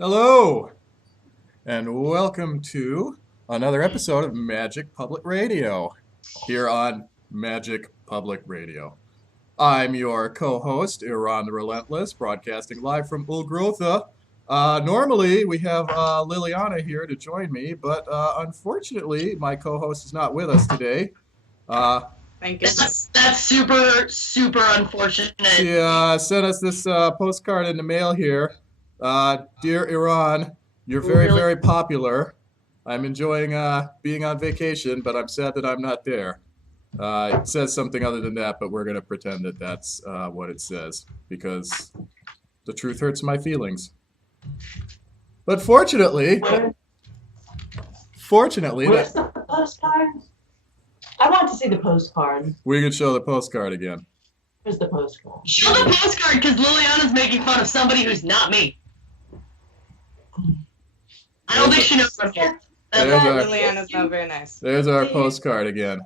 Hello, and welcome to another episode of Magic Public Radio here on Magic Public Radio. I'm your co-host, Eron the Relentless, broadcasting live from Ulgrotha. Normally, we have Liliana here to join me, but unfortunately, my co-host is not with us today. Thank goodness. That's super, super unfortunate. She sent us this postcard in the mail here. Dear Eron, you're very popular. I'm enjoying being on vacation, but I'm sad that I'm not there. It says something other than that, but we're going to pretend that that's what it says, because the truth hurts my feelings. But fortunately, Where's the postcard? I want to see the postcard. we can show the postcard again. Where's the postcard? Show the postcard because Liliana's making fun of somebody who's not me. I don't think she knows I'm here. Liliana's not very nice. There's our postcard again.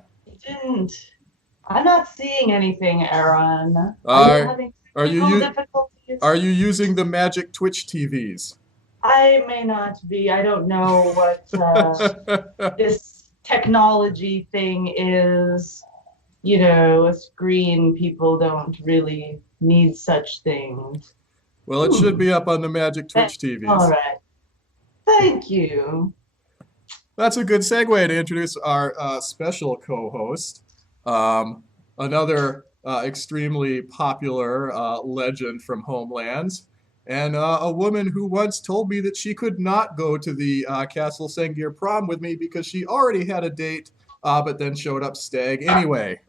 I'm not seeing anything, Eron. Are you difficulties? Are you using the magic Twitch TVs? I may not be. I don't know what this technology thing is. You know, us green people don't really need such things. Well, it should be up on the magic Twitch TVs. All right. Thank you. That's a good segue to introduce our special co-host, another extremely popular legend from Homelands, and a woman who once told me that she could not go to the Castle Sengir prom with me because she already had a date, but then showed up stag anyway.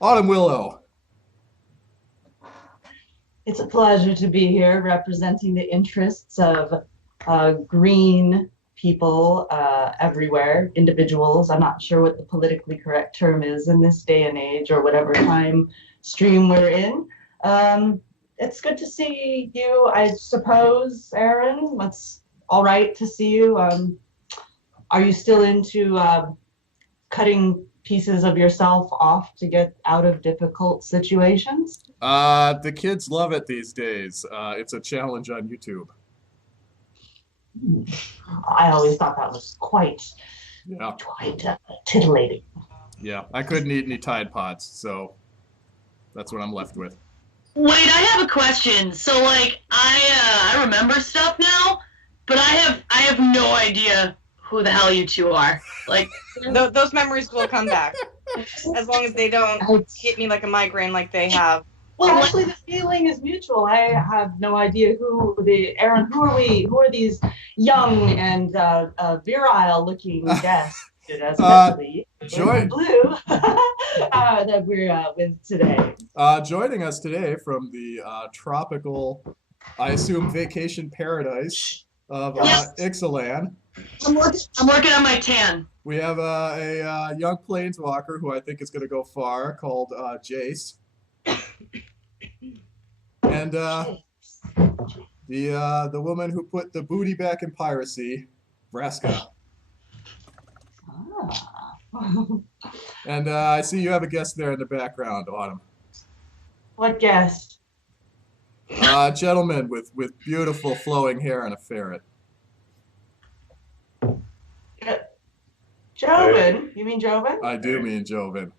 Autumn Willow. It's a pleasure to be here representing the interests of green people everywhere, individuals. I'm not sure what the politically correct term is in this day and age or whatever time stream we're in. It's good to see you, I suppose, Erin. It's all right to see you. Are you still into cutting pieces of yourself off to get out of difficult situations? The kids love it these days. It's a challenge on YouTube. I always thought that was quite titillating. Yeah, I couldn't eat any Tide Pods, so that's what I'm left with. Wait, I have a question. So, like, I remember stuff now, but I have no idea who the hell you two are. Like, Those memories will come back. As long as they don't hit me like a migraine like they have. Well, actually, the feeling is mutual. I have no idea Erin, who are we? Who are these young and virile-looking guests, especially in blue, that we're with today? Joining us today from the tropical, I assume, vacation paradise of Ixalan. I'm working on my tan. We have a young planeswalker who I think is going to go far, called Jace. And the woman who put the booty back in piracy, Vraska. And I see you have a guest there in the background, Autumn. What guest? A gentleman with beautiful flowing hair and a ferret. Joven? You mean Joven? I do mean Joven.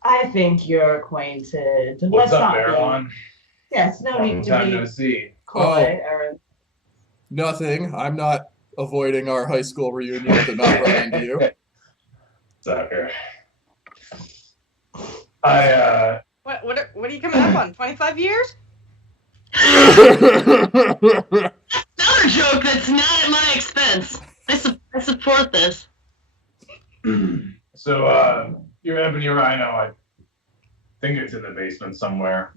I think you're acquainted. What's Let's up, not be- Eron? Yes, no need to Time be no see. coy, Erin. Nothing. I'm not avoiding our high school reunion to not run into you. Sucker. What are you coming up on? 25 years? Another joke that's not at my expense. I support this. So, your Ebony Rhino, I think it's in the basement somewhere.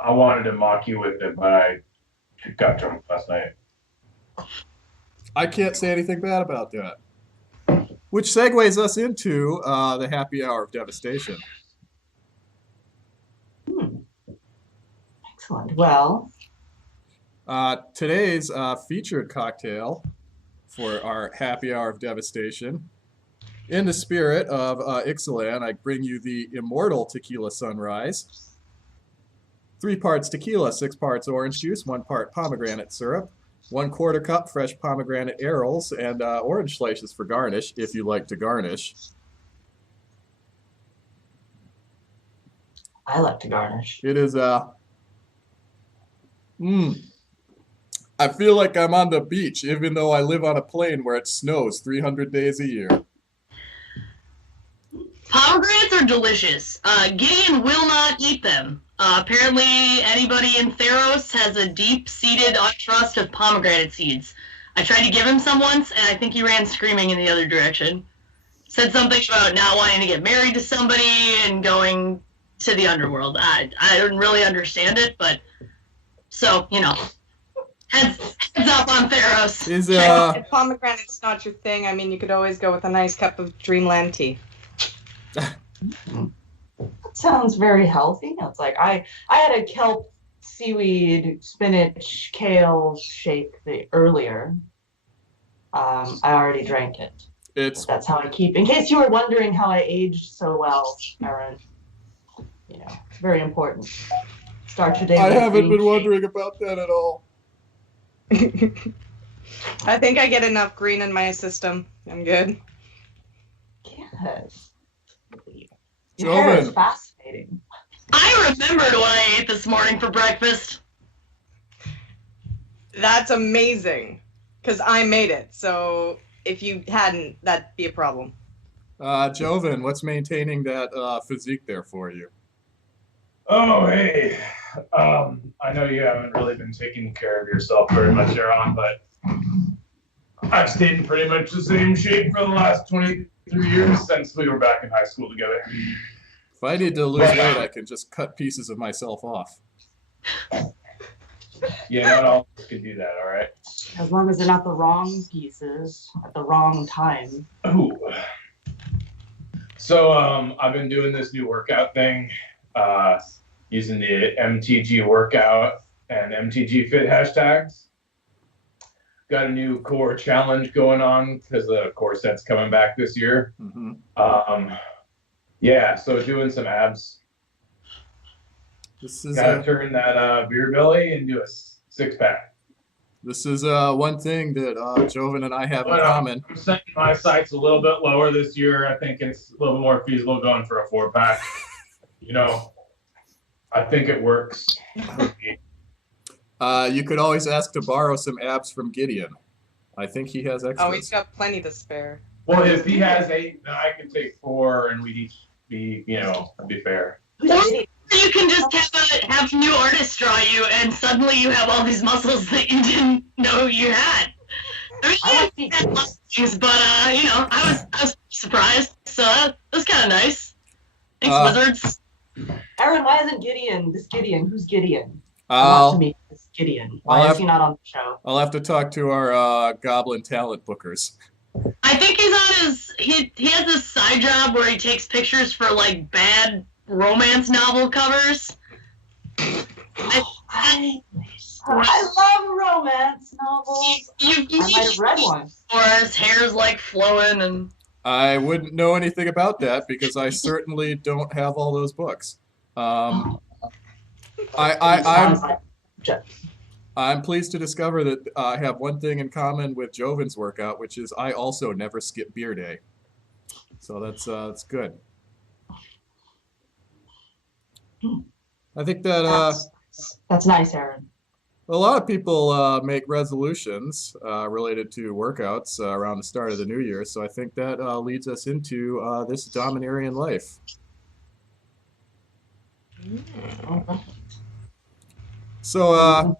I wanted to mock you with it, but I got drunk last night. I can't say anything bad about that. Which segues us into the happy hour of devastation. Excellent. Well, Today's featured cocktail for our happy hour of devastation. In the spirit of Ixalan, I bring you the immortal tequila sunrise. 3 parts tequila, 6 parts orange juice, 1 part pomegranate syrup, 1/4 cup fresh pomegranate arils, and orange slices for garnish, if you like to garnish. I like to garnish. It is I feel like I'm on the beach, even though I live on a plane where it snows 300 days a year. Pomegranates are delicious. Gideon will not eat them. Apparently, anybody in Theros has a deep-seated untrust of pomegranate seeds. I tried to give him some once, and I think he ran screaming in the other direction. Said something about not wanting to get married to somebody and going to the underworld. I don't really understand it, but so, you know, heads up on Theros. If pomegranate's not your thing, I mean, you could always go with a nice cup of Dreamland tea. That sounds very healthy. It's like I had a kelp, seaweed, spinach, kale shake earlier. I already drank it. That's how I keep. In case you were wondering how I aged so well, Eron. You know, it's very important. Start your day. I haven't been wondering about that at all. I think I get enough green in my system. I'm good. Yes. Your hair is fascinating. I remembered what I ate this morning for breakfast. That's amazing, because I made it. So if you hadn't, that'd be a problem. Joven, what's maintaining that physique there for you? Oh, hey. I know you haven't really been taking care of yourself very much, Eron, but I've stayed in pretty much the same shape for the last 23 years since we were back in high school together. If I need to lose weight, I can just cut pieces of myself off. Yeah, not all of us can do that, all right? As long as they're not the wrong pieces at the wrong time. Ooh. So I've been doing this new workout thing, using the MTG workout and MTG fit hashtags. Got a new core challenge going on because the core set's coming back this year. Mm-hmm. Yeah, so doing some abs. This is gotta turn that beer belly into a 6-pack. This is one thing that Joven and I have in common. I'm setting my sights a little bit lower this year. I think it's a little more feasible going for a 4-pack. You know, I think it works. You could always ask to borrow some abs from Gideon. I think he has extras. Oh, he's got plenty to spare. Well, if he has 8, then I can take 4, and we'd each be, you know, be fair. Or you can just have a new artist draw you, and suddenly you have all these muscles that you didn't know you had. I mean, had lots of things, but you know, I was surprised, so that was kind of nice. Thanks, wizards. Eron, why isn't Gideon? This Gideon, who's Gideon? I want to meet this Gideon. Why is he not on the show? I'll have to talk to our goblin talent bookers. I think he's on his. He has this side job where he takes pictures for like bad romance novel covers. I love romance novels. I might have read one. Or his hair's like flowing and. I wouldn't know anything about that because I certainly don't have all those books. I'm pleased to discover that I have one thing in common with Joven's workout, which is I also never skip beer day. So that's good. I think that that's nice, Eron. A lot of people make resolutions related to workouts around the start of the new year, so I think that leads us into this Dominarian life. So,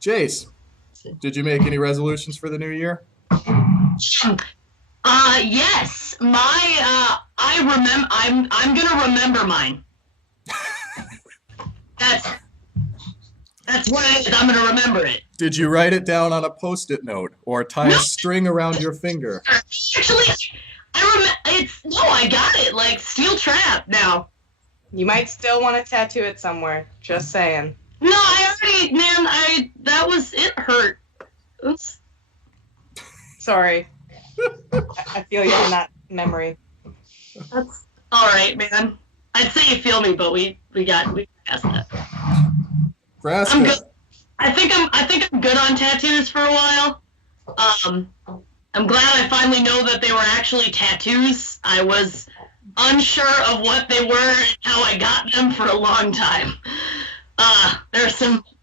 Jace, did you make any resolutions for the new year? Yes. I'm gonna remember mine. That's what it is. I'm gonna remember it. Did you write it down on a Post-it note or tie a string around your finger? Actually, I got it. Like steel trap now. You might still want to tattoo it somewhere. Just saying. No, that was it. Hurt. Oops. Sorry. I feel you on that memory. That's all right, man. I'd say you feel me, but we got past that. Vraska, I think I'm good on tattoos for a while. I'm glad I finally know that they were actually tattoos. I was unsure of what they were and how I got them for a long time. I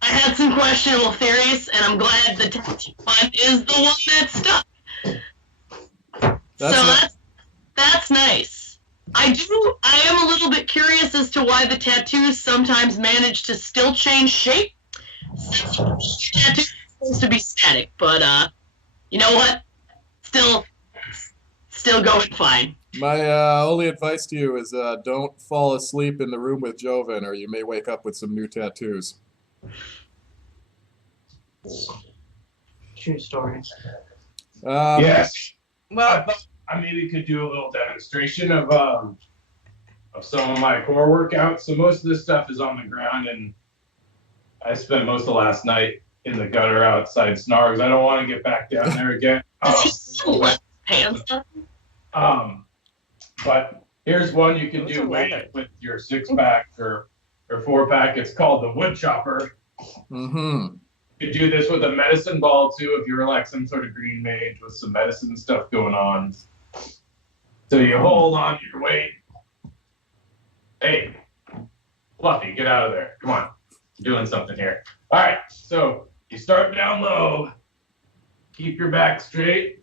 had some questionable theories, and I'm glad the tattoo one is the one that stuck. That's nice. I am a little bit curious as to why the tattoos sometimes manage to still change shape. Since tattoos are supposed to be static, but you know what? Still going fine. My only advice to you is don't fall asleep in the room with Joven, or you may wake up with some new tattoos. True story. Yes. Well, I thought I maybe could do a little demonstration of some of my core workouts. So most of this stuff is on the ground, and I spent most of last night in the gutter outside Snargs. I don't want to get back down there again. Hands. But here's one you can do with your 6-pack or 4-pack. It's called the wood chopper. Mm-hmm. You could do this with a medicine ball too if you're like some sort of green mage with some medicine stuff going on. So you hold on to your weight. Hey, Fluffy, get out of there. Come on. You're doing something here. All right, so you start down low. Keep your back straight.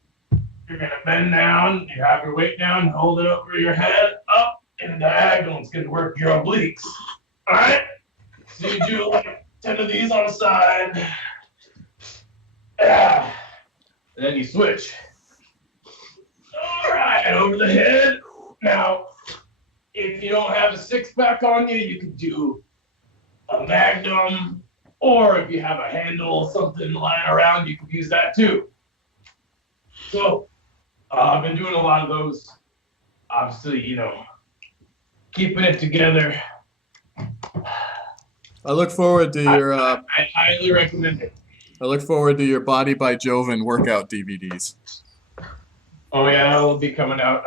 You're going to bend down. You have your weight down. Hold it over your head. Up in a diagonal. It's going to work your obliques. All right? So you do like 10 of these on the side. Yeah. And then you switch. All right, over the head. Now, if you don't have a 6-pack on you, you can do a magnum. Or if you have a handle, something lying around, you can use that too. So, I've been doing a lot of those. Obviously, keeping it together. I look forward to your. I highly recommend it. I look forward to your Body by Joven workout DVDs. Oh yeah, it'll be coming out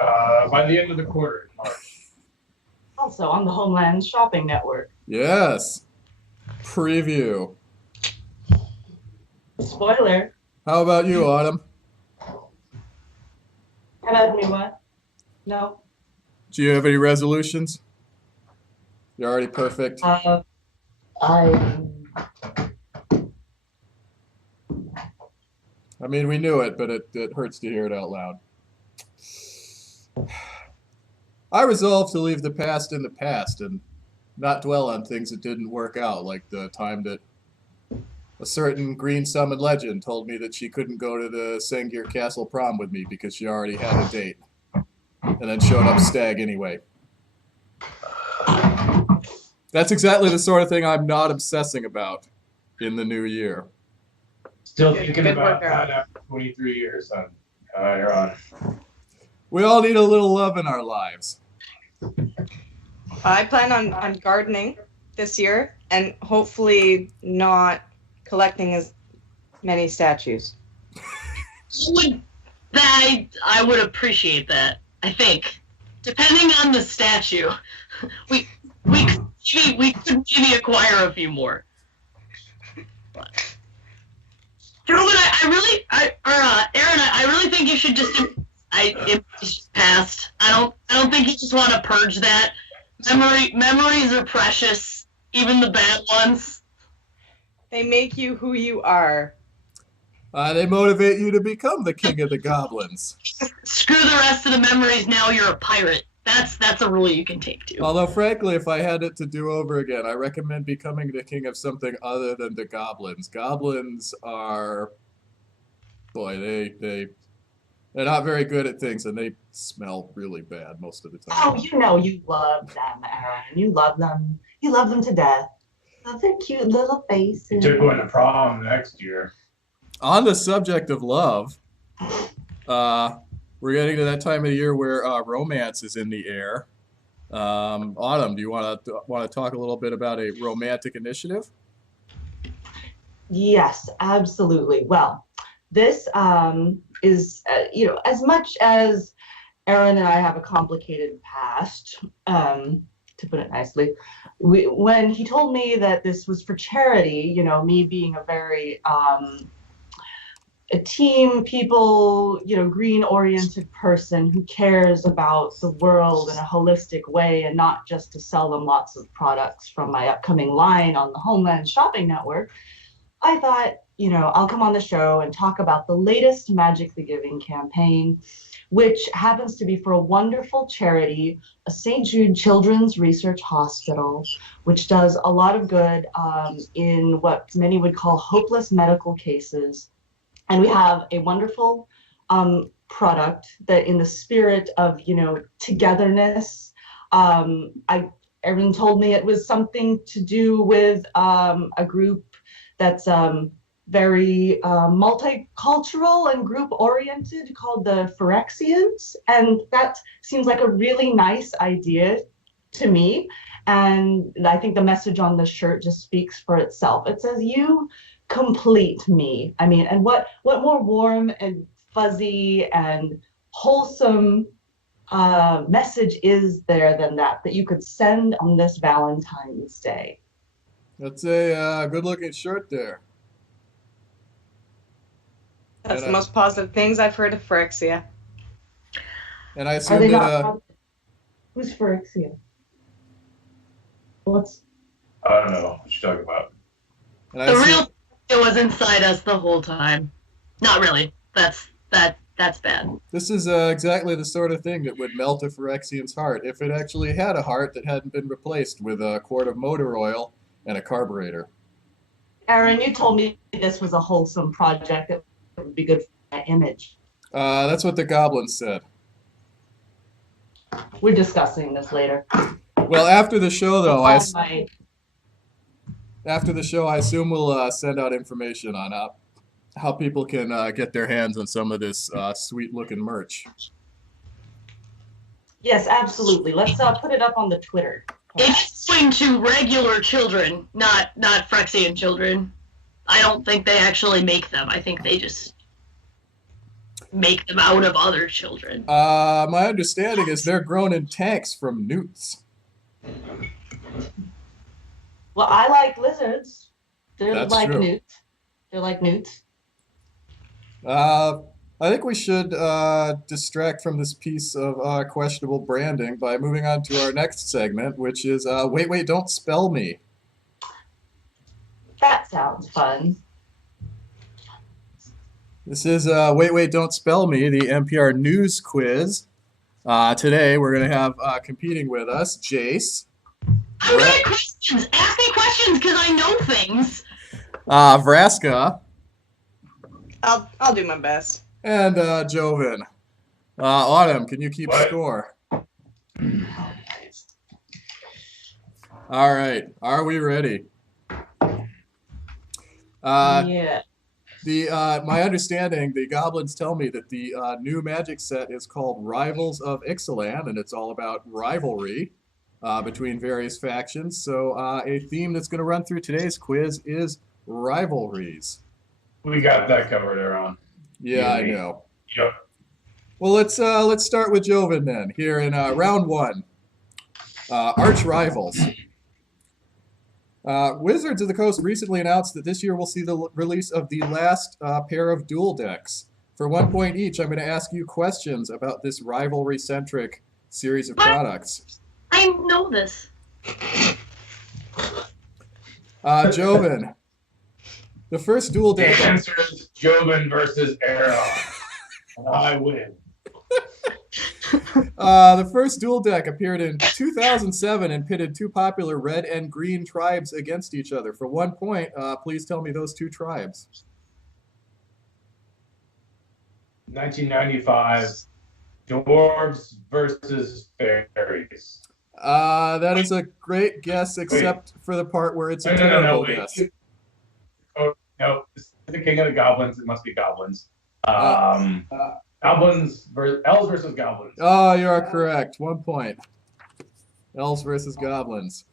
by the end of the quarter in March. Also on the Homelands shopping network. Yes. Preview. Spoiler. How about you, Autumn? How about me? What? No. Do you have any resolutions? You're already perfect. I mean, we knew it, but it hurts to hear it out loud. I resolved to leave the past in the past and not dwell on things that didn't work out, like the time that a certain green summon legend told me that she couldn't go to the Sengir Castle prom with me because she already had a date, and then showed up stag anyway. That's exactly the sort of thing I'm not obsessing about in the new year. Still thinking about that after 23 years on Eron. We all need a little love in our lives. I plan on gardening this year and hopefully not collecting as many statues. I would appreciate that. I think, depending on the statue, we could maybe acquire a few more. But Joven, Eron, I really think you should just embrace past. I don't think you just want to purge that. Memories are precious, even the bad ones. They make you who you are. They motivate you to become the king of the goblins. Screw the rest of the memories. Now you're a pirate. That's a rule you can take too. Although, frankly, if I had it to do over again, I recommend becoming the king of something other than the goblins. Goblins are, boy, they're not very good at things, and they smell really bad most of the time. Oh, you love them, Eron. You love them. You love them to death. Love their cute little faces. You took one to prom next year. On the subject of love, we're getting to that time of the year where romance is in the air. Autumn, do you want to talk a little bit about a romantic initiative? Yes, absolutely. Well, this is, as much as Eron and I have a complicated past, to put it nicely. When he told me that this was for charity, you know, me being a very a team people, you know, green oriented person who cares about the world in a holistic way and not just to sell them lots of products from my upcoming line on the Homelands shopping network, I thought, you know, I'll come on the show and talk about the latest Magic the Giving campaign, which happens to be for a wonderful charity, a St. Jude Children's Research Hospital, which does a lot of good in what many would call hopeless medical cases. And we have a wonderful product that, in the spirit of, you know, togetherness, everyone told me it was something to do with a group that's very multicultural and group oriented called the Phyrexians. And that seems like a really nice idea to me. And I think the message on the shirt just speaks for itself. It says, "You complete me." I mean, and what more warm and fuzzy and wholesome message is there than that you could send on this Valentine's Day? That's a good-looking shirt there. That's the most positive things I've heard of Phyrexia. And I assume that who's Phyrexia? What's? I don't know what you're talking about. The real it was inside us the whole time. Not really. That's bad. This is exactly the sort of thing that would melt a Phyrexian's heart if it actually had a heart that hadn't been replaced with a quart of motor oil and a carburetor. Eron, you told me this was a wholesome project that would be good for my image. That's what the goblins said. We're discussing this later. Well, after the show, though, After the show, I assume we'll send out information on how people can get their hands on some of this sweet-looking merch. Yes, absolutely. Let's put it up on the Twitter. It's going to regular children, not Phyrexian children. I don't think they actually make them. I think they just make them out of other children. My understanding is they're grown in tanks from newts. Well, I like lizards. They're That's like true. newts. They're like newts. I think we should distract from this piece of questionable branding by moving on to our next segment, which is Wait, Don't Spell Me. That sounds fun. This is Wait, Don't Spell Me, the NPR News Quiz. Today we're going to have competing with us, Jace. I'm good at questions. Ask me questions because I know things. Vraska. I'll do my best. And Joven. Autumn, can you keep What? score? All right. Are we ready? Yeah. My understanding, the goblins tell me that the new magic set is called Rivals of Ixalan, and it's all about rivalry between various factions. So a theme that's going to run through today's quiz is rivalries. We got that covered, Eron. Yeah, I know. Yep. Well, let's start with Joven then. Here in round one, arch rivals. Wizards of the Coast recently announced that this year we'll see the release of the last pair of duel decks. For 1 point each, I'm going to ask you questions about this rivalry-centric series of products. I know this. Joven, the first duel The deck. answer is Joven versus Eron. And I win. The first duel deck appeared in 2007 and pitted two popular red and green tribes against each other. For 1 point, please tell me those two tribes. 1995, Dwarves versus Fairies. That is a great guess, except for the part where it's a No, terrible wait. guess. Oh, no, this is the King of the Goblins. It must be Goblins. Goblins versus Elves versus Goblins. Oh, you are correct. 1 point. Elves versus goblins.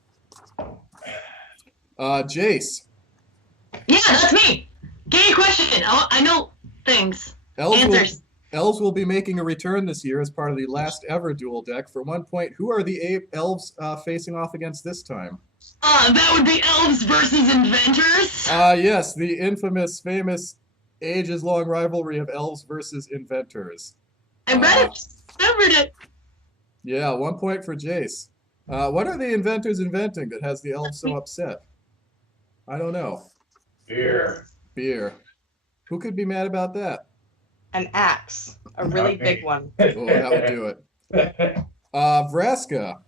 Jace. Yeah, that's me. Give me a question. I know things. Elves Answers. Elves will be making a return this year as part of the last ever duel deck. For 1 point, who are the elves facing off against this time? That would be elves versus inventors. Yes, the infamous, famous, ages-long rivalry of elves versus inventors. I read it. Remembered it. Yeah, 1 point for Jace. What are the inventors inventing that has the elves so upset? I don't know. Beer. Who could be mad about that? An axe, a really big one. Oh, that would do it. Vraska.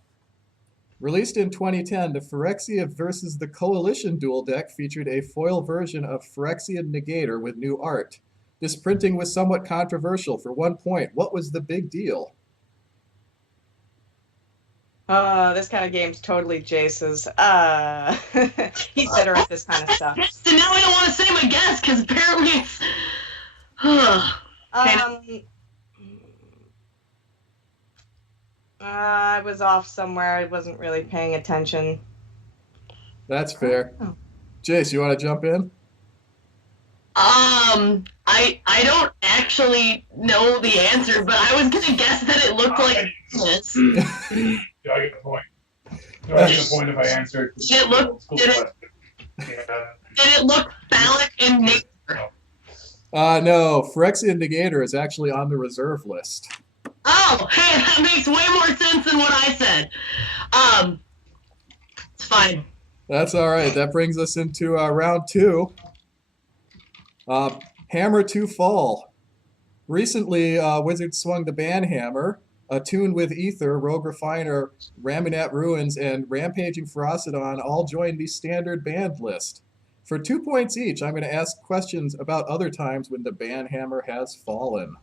Released in 2010, the Phyrexia versus the Coalition duel deck featured a foil version of Phyrexian Negator with new art. This printing was somewhat controversial. For 1 point, what was the big deal? This kind of game's totally Jace's. He's better at this kind of stuff. So now I don't want to say my guess because apparently it's. I was off somewhere. I wasn't really paying attention. That's fair. Oh. Jace, you want to jump in? I don't actually know the answer, but I was gonna guess that it looked like this. Do I get a point? Do I get a point if I answer? Did it look phallic in nature? No. Phyrexian Negator is actually on the reserve list. Oh, hey, that makes way more sense than what I said. It's fine. That's all right. That brings us into round 2. Hammer to Fall. Recently, Wizards swung the Banhammer, Attuned with Aether, Rogue Refiner, Raminat Ruins, and Rampaging Ferocidon all joined the standard banned list. For 2 points each, I'm going to ask questions about other times when the Banhammer has fallen.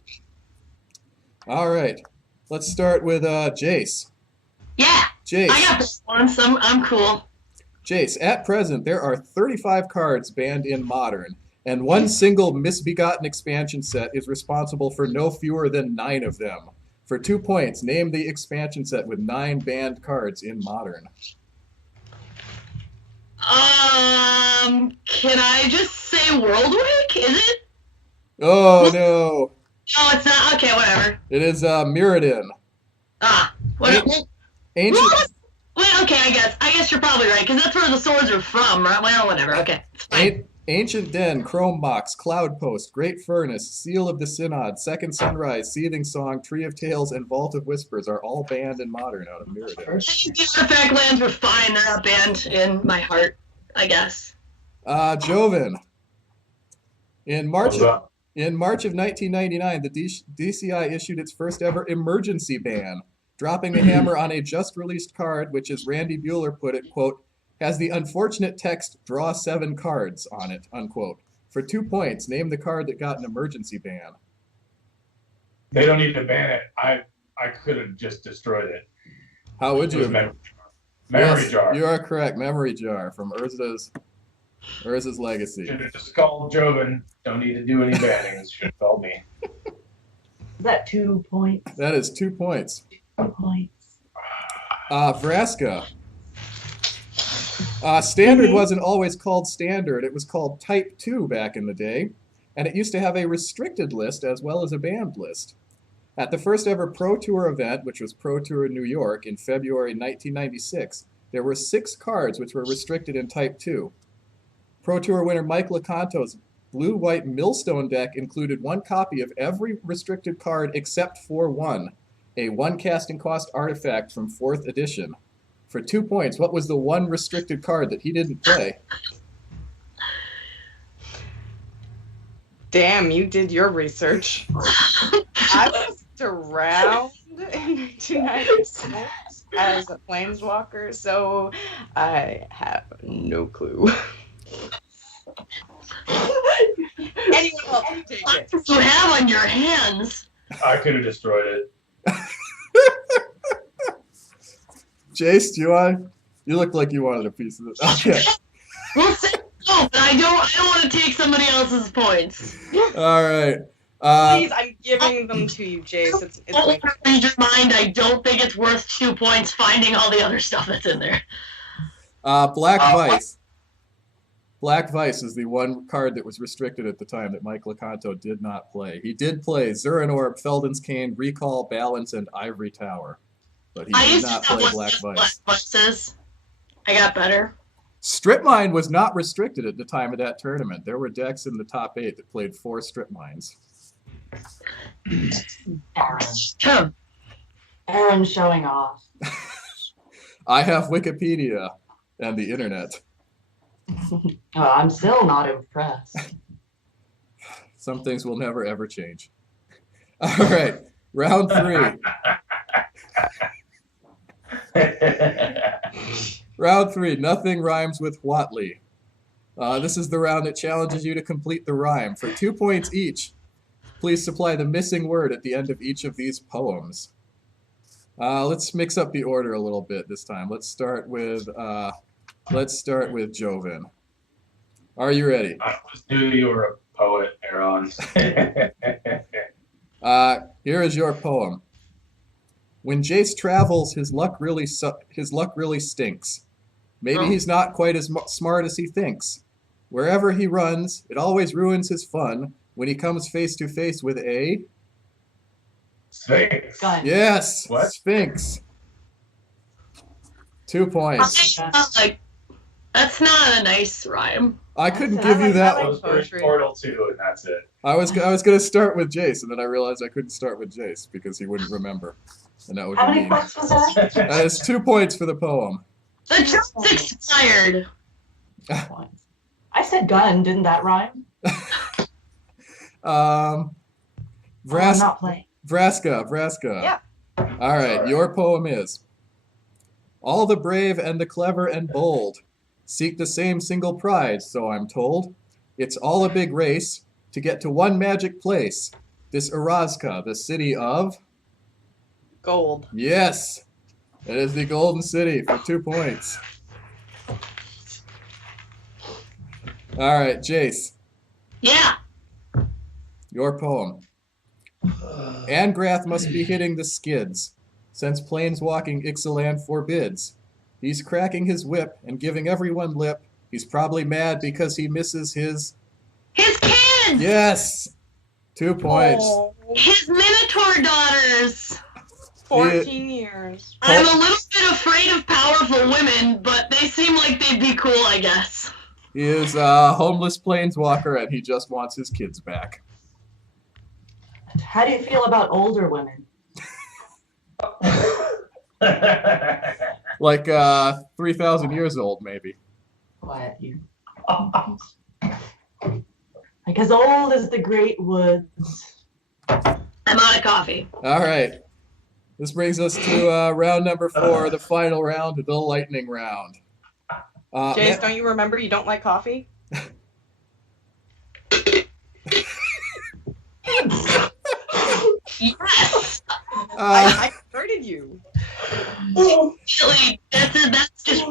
All right. Let's start with Jace. Yeah. Jace. I got this one, so I'm cool. Jace, at present, there are 35 cards banned in Modern, and one single misbegotten expansion set is responsible for no fewer than 9 of them. For 2 points, name the expansion set with 9 banned cards in Modern. Can I just say Worldwake? Is it? Oh, no. No, it's not. Okay, whatever. It is Mirrodin. Ancient. Wait, okay, I guess you're probably right, because that's where the swords are from, right? Well, whatever, okay. It's fine. Ancient Den, Chrome Box, Cloud Post, Great Furnace, Seal of the Synod, Second Sunrise, Seething Song, Tree of Tales, and Vault of Whispers are all banned in Modern out of Mirrodin. The artifact lands were fine. They're not banned in my heart, I guess. Joven. In March of 1999, the DCI issued its first ever emergency ban, dropping the hammer on a just-released card, which, as Randy Bueller put it, quote, has the unfortunate text, draw 7 cards on it, unquote. For 2 points, name the card that got an emergency ban. They don't need to ban it. I could have just destroyed it. How would you? Memory Jar. You are correct. Memory Jar from Urza's Legacy. Should have just called Joven. Don't need to do any bannings. Should have called me. Is that 2 points? That is 2 points. 2 points. Vraska. Standard wasn't always called Standard. It was called Type 2 back in the day, and it used to have a restricted list as well as a banned list. At the first ever Pro Tour event, which was Pro Tour in New York in February 1996, there were 6 cards which were restricted in Type 2. Pro Tour winner Mike Lecanto's blue-white Millstone deck included 1 copy of every restricted card except for one, a 1 casting cost artifact from 4th edition. For 2 points, what was the 1 restricted card that he didn't play? Damn, you did your research. I was around in 1996 as a planeswalker, so I have no clue. Anyone else can take it. What do you have on your hands? I could have destroyed it. Jace, you look like you wanted a piece of this. Okay. We'll say no, but I don't want to take somebody else's points. All right. Please, I'm giving them to you, Jace. It's Don't read your mind. I don't think it's worth 2 points finding all the other stuff that's in there. Black Vice. Black Vice is the one card that was restricted at the time that Mike Lecanto did not play. He did play Zurin Orb, Felden's Cane, Recall, Balance, and Ivory Tower. But he I did used not to have play one Black of those Vice. Black Vices. I got better. Strip Mine was not restricted at the time of that tournament. There were decks in the top 8 that played 4 Strip Mines. Aaron. Aaron showing off. I have Wikipedia and the internet. I'm still not impressed. Some things will never ever change. All right, round 3. Round 3, nothing rhymes with Watley. This is the round that challenges you to complete the rhyme. For 2 points each, please supply the missing word at the end of each of these poems. Let's mix up the order a little bit this time. Let's start with Joven. Are you ready? I always knew you were a poet, Eron. Here is your poem. When Jace travels, his luck really stinks. Maybe he's not quite as smart as he thinks. Wherever he runs, it always ruins his fun when he comes face to face with a... Sphinx. Gun. Yes, What? Sphinx. 2 points. That's not a nice rhyme. I couldn't I give you like that that one. Those were in Poetry. Portal 2, and that's it. I was gonna start with Jace, and then I realized I couldn't start with Jace because he wouldn't remember, and that would How be many mean. points was that? That is 2 points for the poem. The joke's expired. I said gun, didn't that rhyme? I'm not playing. Vraska. Yeah. All right, your poem is: all the brave and the clever and bold seek the same single prize, so I'm told. It's all a big race to get to one magic place. This Erazka, the city of... Gold. Yes, it is the Golden City for 2 points. All right, Jace, Yeah. your poem. Angrath must be hitting the skids, since planeswalking Ixalan forbids. He's cracking his whip and giving everyone lip. He's probably mad because he misses his... His kids! Yes! 2 points. Oh, His Minotaur daughters! 14 years. I'm a little bit afraid of powerful women, but they seem like they'd be cool, I guess. He is a homeless planeswalker and he just wants his kids back. How do you feel about older women? Like 3,000 years old, maybe. Quiet, you. Like as old as the great woods. I'm out of coffee. All right. This brings us to round number 4, the final round, the lightning round. Jace, don't you remember you don't like coffee? Yes! I converted you. Really, that's just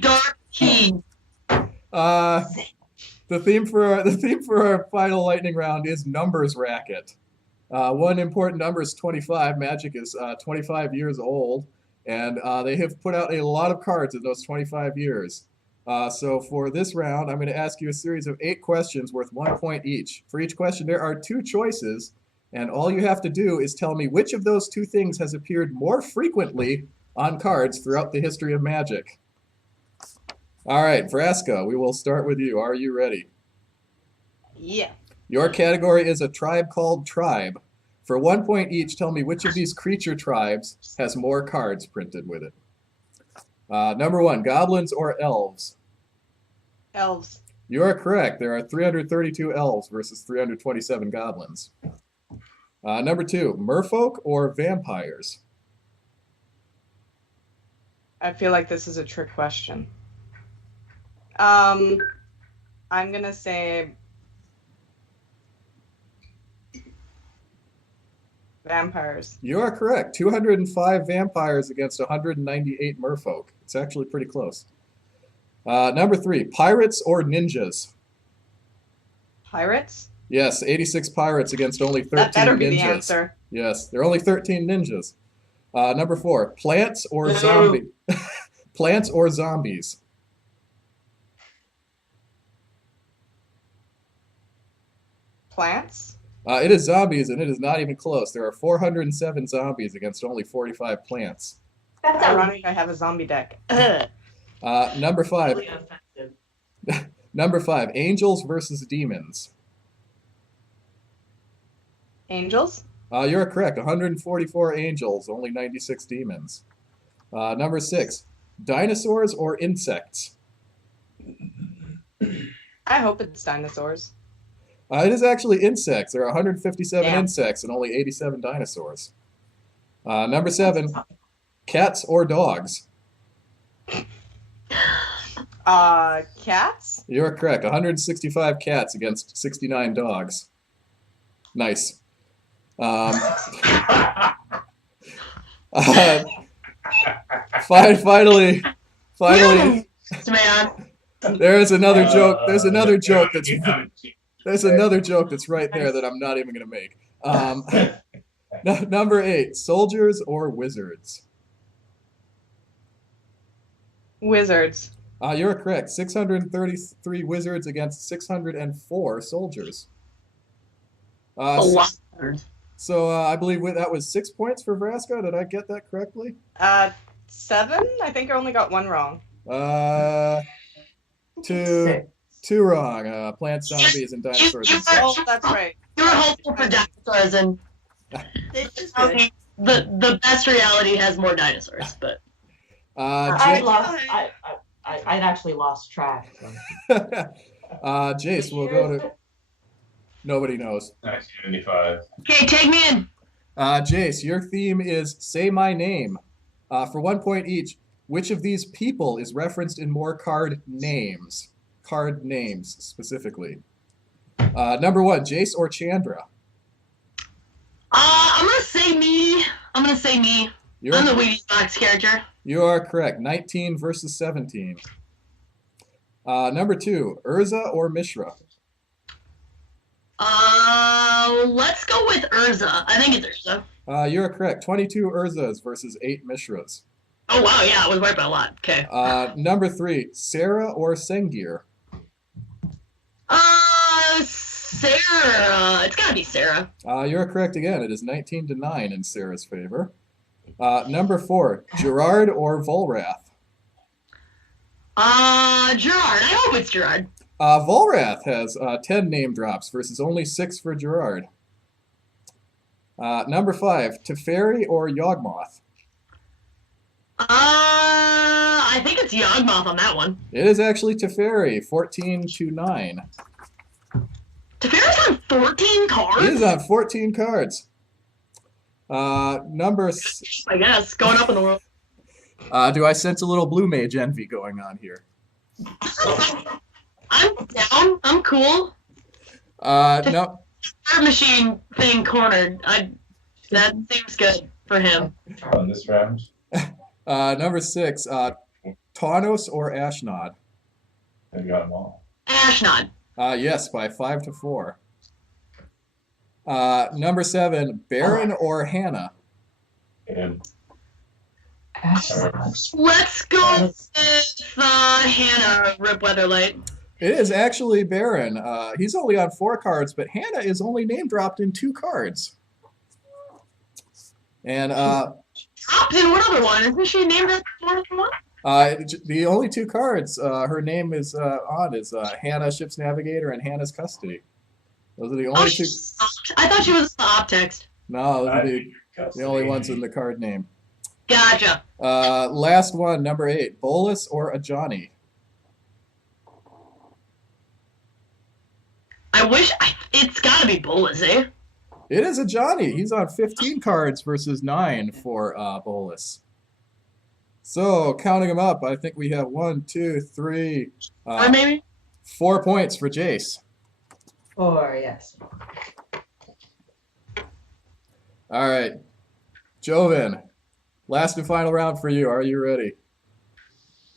dark tea. The theme for our final lightning round is numbers racket. One important number is 25. Magic is 25 years old, and they have put out a lot of cards in those 25 years. So for this round, I'm going to ask you a series of 8 questions worth 1 point each. For each question, there are 2 choices, and all you have to do is tell me which of those 2 things has appeared more frequently on cards throughout the history of Magic. All right, Vraska, we will start with you. Are you ready? Yeah. Your category is a tribe called Tribe. For 1 point each, tell me which of these creature tribes has more cards printed with it. Number 1, goblins or elves? Elves. You are correct. There are 332 elves versus 327 goblins. Number 2, merfolk or vampires? I feel like this is a trick question. I'm gonna say vampires. You are correct. 205 vampires against 198 merfolk. It's actually pretty close. Number 3, pirates or ninjas? Pirates? Yes, 86 pirates against only 13 That better be ninjas. the answer. Yes, there are only 13 ninjas. Number 4, plants or zombie? Plants or zombies? Plants? It is zombies, and it is not even close. There are 407 zombies against only 45 plants. That's Ironic I have a zombie deck. Number 5. really offensive. Number 5. Angels versus demons. Angels? You're correct. 144 angels, only 96 demons. Number 6. Dinosaurs or insects? I hope it's dinosaurs. It is actually insects. There are 157 Damn. insects and only 87 dinosaurs. Number 7. Cats or dogs? Cats? You're correct. 165 cats against 69 dogs. Nice. Finally, Man. there's another joke. There's another joke that's right there that I'm not even gonna make. Number 8, soldiers or wizards? Wizards. You're correct. 633 wizards against 604 soldiers. A lot. So I believe that was 6 points for Vraska. Did I get that correctly? 7? I think I only got one wrong. Two wrong. Plants, zombies, and dinosaurs. And such. Oh, that's right. You were hopeful for dinosaurs, and the best reality has more dinosaurs, but I'd actually lost track. So. Jace, we'll go to. Nobody knows. 1995. okay, take me in. Jace, your theme is Say My Name. For 1 point each, which of these people is referenced in more card names? Card names, specifically. Number 1, Jace or Chandra? I'm gonna say me. I'm the Wheaties Box character. You are correct. 19 versus 17. Number 2, Urza or Mishra? Let's go with Urza. I think it's Urza. You're correct. 22 Urzas versus 8 Mishras. Oh wow, yeah, I was right by a lot. Okay. Number 3, Sarah or Sengir? Sarah. It's gotta be Sarah. You're correct again. It is 19-9 in Sarah's favor. Number 4, Gerard or Volrath? Gerard. I hope it's Gerard. Volrath has 10 name drops versus only 6 for Gerard. Number 5, Teferi or Yawgmoth? I think it's Yawgmoth on that one. It is actually Teferi, 14-9. Teferi's on 14 cards? He is on 14 cards. Number... I guess, going up in the world. Do I sense a little Blue Mage envy going on here? I'm down. I'm cool. No. Card machine thing cornered. That seems good for him. On this round. Number 6, Tawnos or Ashnod? I got them all. Ashnod. Yes, by 5-4. Number 7, Baron or Hannah? And Let's go with Hannah, Rip Weatherlight. It is actually Baron. He's only on 4 cards, but Hannah is only name dropped in 2 cards. And Dropped in what other one? Isn't she named as one? the only 2 cards her name is on is Hannah Ship's Navigator and Hannah's Custody. Those are the only 2. I thought she was the op text. No, those are the only ones in the card name. Gotcha. Last one, number 8, Bolus or Ajani? It's gotta be Bolus, eh? It is Ajani. He's on 15 cards versus 9 for Bolus. So, counting them up, I think we have 1, 2, 3, Or maybe? 4 points for Jace. 4, yes. All right. Joven, last and final round for you. Are you ready?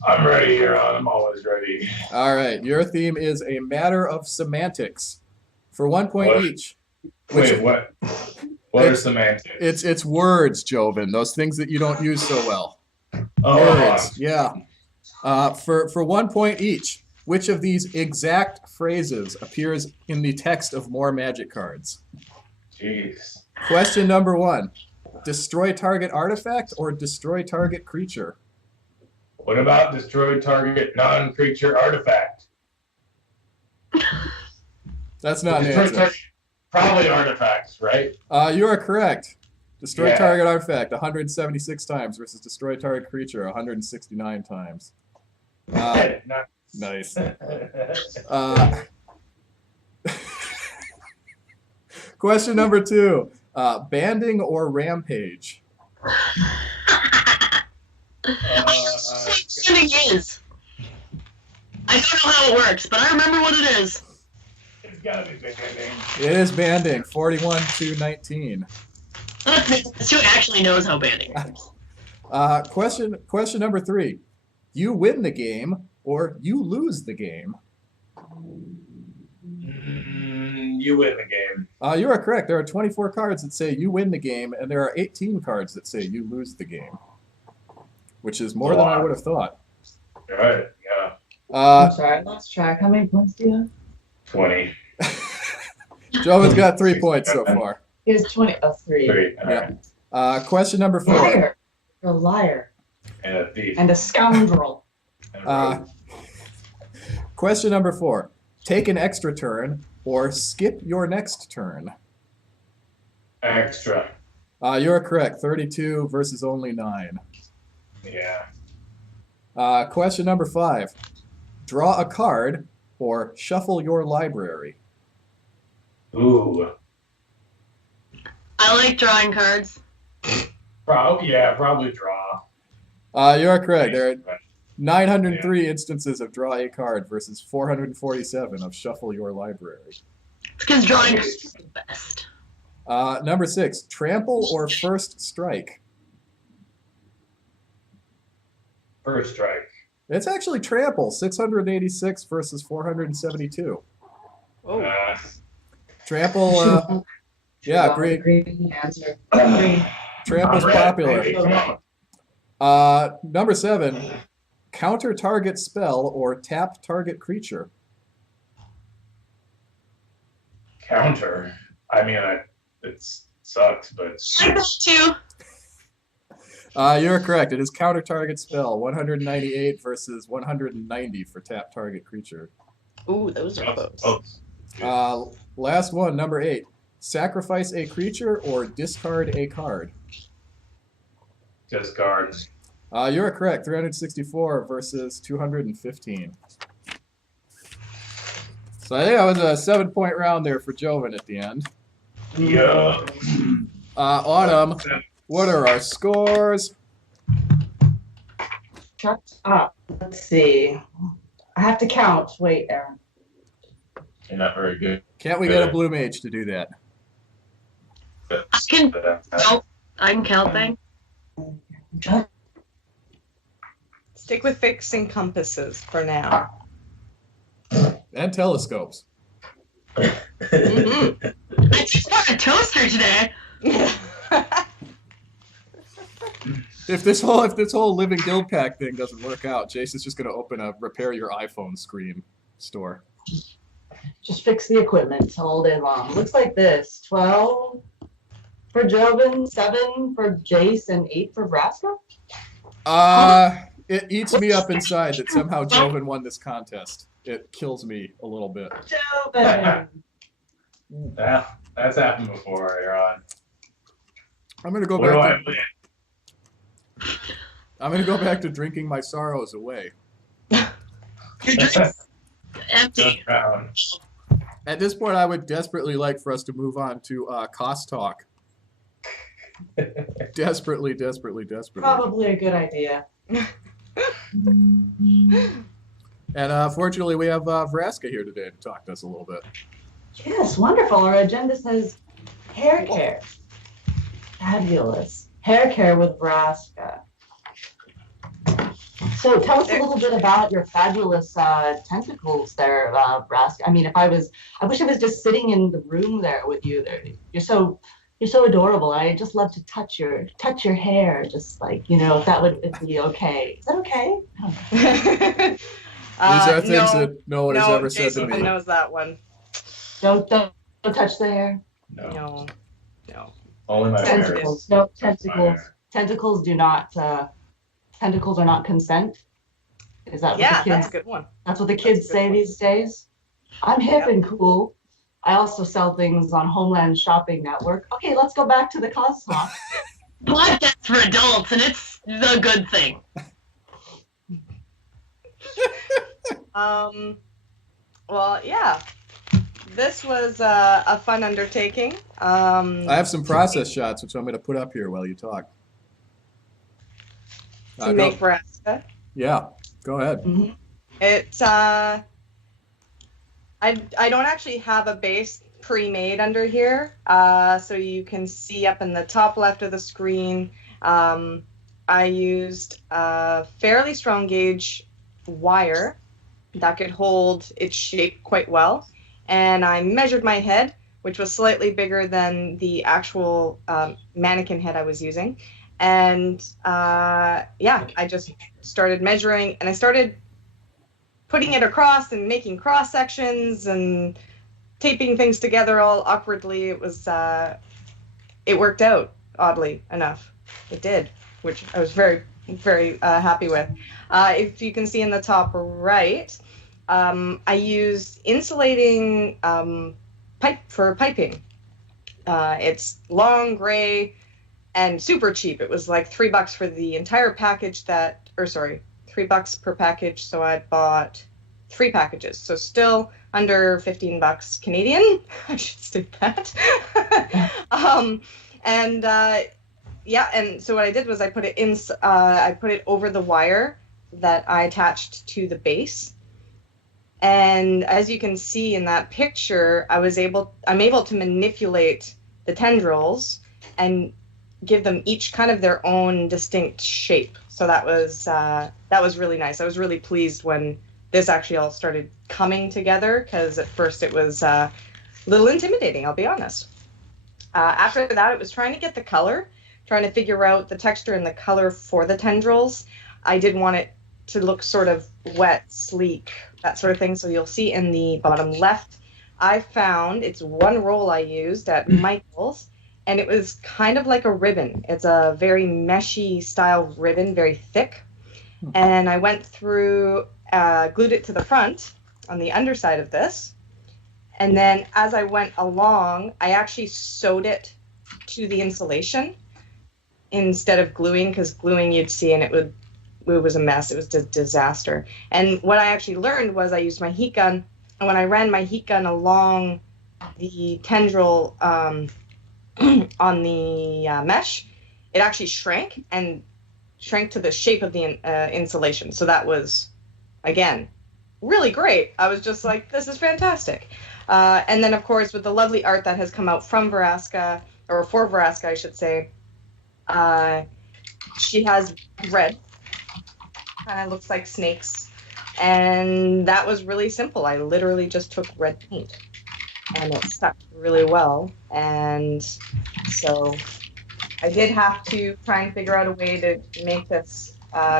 I'm ready, Eron. I'm always ready. All right. Your theme is a matter of semantics. For 1 point What? each. Wait, what? What are semantics? It's words, Joven. Those things that you don't use so well. Oh, Words. Yeah. For 1 point each. Which of these exact phrases appears in the text of more Magic cards? Jeez. Question number 1. Destroy target artifact or destroy target creature? What about destroy target non-creature artifact? That's not an Destroy answer. target, probably artifacts, right? You are correct. Destroy Yeah. target artifact 176 times versus destroy target creature 169 times. Nice. Question number 2. Banding or rampage? Banding is. I don't know how it works, but I remember what it is. It's gotta be banding. It is banding, 41-19. This dude actually knows how banding works. Question number 3. You win the game or you lose the game? You win the game. You are correct. There are 24 cards that say you win the game, and there are 18 cards that say you lose the game, which is more than I would have thought. Right, yeah. I'm sorry, I lost track. How many points do you have? 20. Joven's got 3 points so far. He has 20. Oh, 3. 3. All Yeah. right. Question number 4. Liar. You're a liar. And a thief. And a scoundrel. And a rogue. Question number 4. Take an extra turn or skip your next turn. Extra. You're correct. 32 versus only 9. Yeah. Question number 5. Draw a card or shuffle your library. Ooh. I like drawing cards. Probably draw. You're correct. There are 903 instances of draw a card versus 447 of shuffle your library. It's because drawing cards is the best. Number 6. Trample or first strike. First strike. It's actually trample. 686 versus 472. Oh. Trample. Yeah, great. Green answer. Green. Trample's Red, popular. baby. Number 7. Counter target spell or tap target creature. Counter. I mean, it sucks, but I like that too. You're correct. It is counter target spell. 198 versus 190 for tap target creature. Ooh, those are close. Last one, number 8. Sacrifice a creature or discard a card. discard. You're correct. 364 versus 215. So I think that was a 7-point round there for Joven at the end. Yeah. Autumn, what are our scores? Shut up. Let's see. I have to count. Wait, Eron. You're not very good. Can't we get a blue mage to do that? I can count things. Stick with fixing compasses for now. And telescopes. I just bought a toaster today. If this whole living guild pack thing doesn't work out, Jace is just going to open a repair your iPhone screen store. Just fix the equipment all day long. Looks like this. 12 for Joven, 7 for Jace, and 8 for Vraska? It eats me up inside that somehow Joven won this contest. It kills me a little bit. Joven! That's happened before, Eron. I'm going to go What do I back. I'm going to go back to drinking my sorrows away. Your drink's empty. Just round. At this point, I would desperately like for us to move on to Cos Talk. Desperately. Probably a good idea. And fortunately, we have Vraska here today to talk to us a little bit. Yes, wonderful. Our agenda says hair care. Fabulous. Hair care with Vraska. So tell us a little bit about your fabulous tentacles there, Vraska. I mean, I wish I was just sitting in the room there with you. There, you're so adorable. I just love to touch your hair, just like, if that would be okay. Is that okay? These are things no, that no one has ever said to Jason me. knows that one. Don't touch the hair. No. Only my Tentacles. parents. No, tentacles. Tentacles do not. Tentacles are not consent. Is that what Yeah, the that's kids? a good one. That's what the That's a kids good say one. these days. I'm hip Yep. and cool. I also sell things on Homelands Shopping Network. Okay, let's go back to the Cos Talk. Podcast for adults, and it's the good thing. Well, yeah. This was a fun undertaking. I have some process shots, which I'm going to put up here while you talk. To make Vraska. Yeah, go ahead. Mhm. It's I don't actually have a base pre-made under here, so you can see up in the top left of the screen. I used a fairly strong gauge wire that could hold its shape quite well, and I measured my head, which was slightly bigger than the actual mannequin head I was using. And yeah, I just started measuring, and I started putting it across and making cross sections and taping things together all awkwardly. It was it worked out, oddly enough. It did, which I was very, very happy with. If you can see in the top right, I used insulating pipe for piping. It's long gray and super cheap. It was like $3 for the entire package $3 per package. So I bought 3 packages. So still under $15 Canadian. I should state that. Yeah, and so what I did was I put it in. I put it over the wire that I attached to the base. And as you can see in that picture, I'm able to manipulate the tendrils and give them each kind of their own distinct shape. So that was really nice. I was really pleased when this actually all started coming together, because at first it was a little intimidating, I'll be honest. After that, it was trying to get the color, trying to figure out the texture and the color for the tendrils. I did want it to look sort of wet, sleek, that sort of thing. So you'll see in the bottom left, I found it's one roll I used at Michael's, and it was kind of like a ribbon. It's a very meshy style ribbon, very thick. And I went through, glued it to the front on the underside of this. And then as I went along, I actually sewed it to the insulation instead of gluing, because gluing you'd see and it was a mess. It was a disaster. And what I actually learned was I used my heat gun, and when I ran my heat gun along the tendril on the mesh, it actually shrank to the shape of the insulation. So that was, again, really great. I was just like, this is fantastic. And then, of course, with the lovely art that has come out from Vraska, or for Vraska, I should say, she has red. Kind of looks like snakes. And that was really simple. I literally just took red paint, and it stuck really well. And so I did have to try and figure out a way to make this,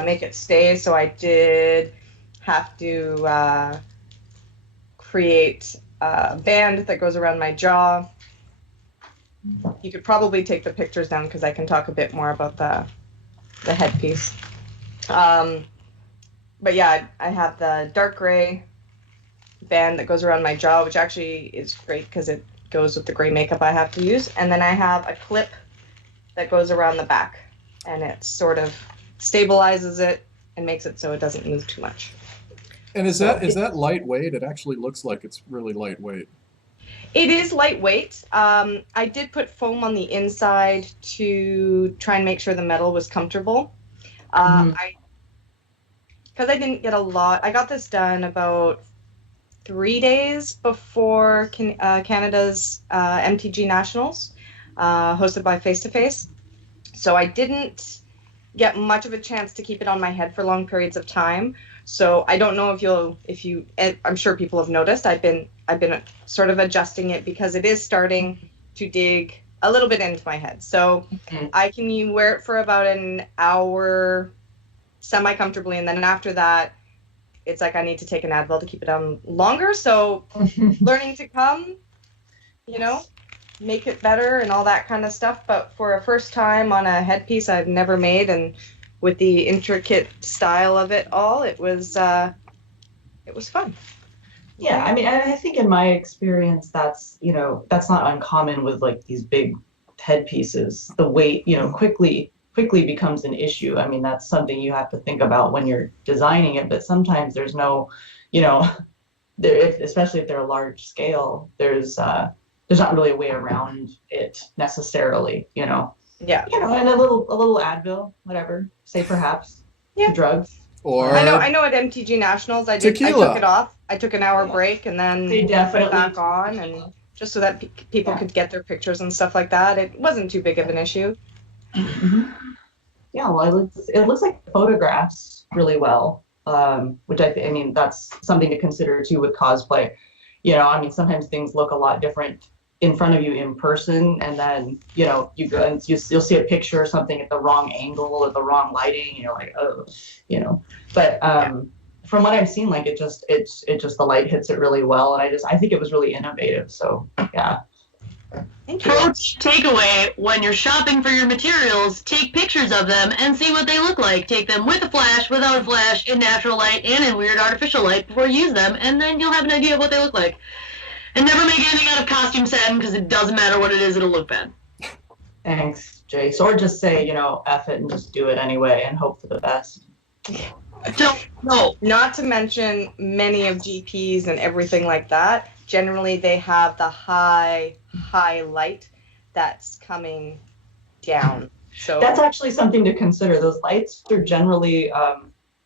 make it stay. So I did have to create a band that goes around my jaw. You could probably take the pictures down because I can talk a bit more about the headpiece. But yeah, I have the dark gray band that goes around my jaw, which actually is great because it goes with the gray makeup I have to use. And then I have a clip that goes around the back, and it sort of stabilizes it and makes it so it doesn't move too much. And is that lightweight? It actually looks like it's really lightweight. It is lightweight. I did put foam on the inside to try and make sure the metal was comfortable. Because I didn't get a lot. I got this done about 3 days before Canada's MTG Nationals, hosted by Face to Face. So I didn't get much of a chance to keep it on my head for long periods of time. So I don't know if you, I'm sure people have noticed, I've been sort of adjusting it because it is starting to dig a little bit into my head. So I can wear it for about an hour semi-comfortably, and then after that it's like I need to take an Advil to keep it on longer. So learning to come, make it better and all that kind of stuff. But for a first time on a headpiece I've never made, and with the intricate style of it all, it was fun. Yeah, I mean, I think in my experience, that's not uncommon with like these big headpieces. The weight, quickly becomes an issue. I mean, that's something you have to think about when you're designing it. But sometimes there's no, especially if they're a large scale, there's not really a way around it necessarily. Yeah. And a little Advil, whatever. Say perhaps. Yeah. Drugs. Or I know at MTG Nationals I took it off. I took an hour break and then They put definitely it back on, and just so that people could get their pictures and stuff like that. It wasn't too big of an issue. Mm-hmm. Yeah, well, it looks like photographs really well, which I mean that's something to consider too with cosplay. I mean sometimes things look a lot different in front of you in person, and then you go and you'll see a picture or something at the wrong angle or the wrong lighting, and you're like, oh, But from what I've seen, like it's just the light hits it really well, and I think it was really innovative. So yeah. Thank you. Pro takeaway: when you're shopping for your materials, take pictures of them and see what they look like. Take them with a flash, without a flash, in natural light, and in weird artificial light before you use them, and then you'll have an idea of what they look like. And never make anything out of costume satin, because it doesn't matter what it is, it'll look bad. Thanks, Jace. Or just say, F it and just do it anyway and hope for the best. No. Not to mention many of GPs and everything like that. Generally, they have the high light that's coming down. So that's actually something to consider. Those lights are generally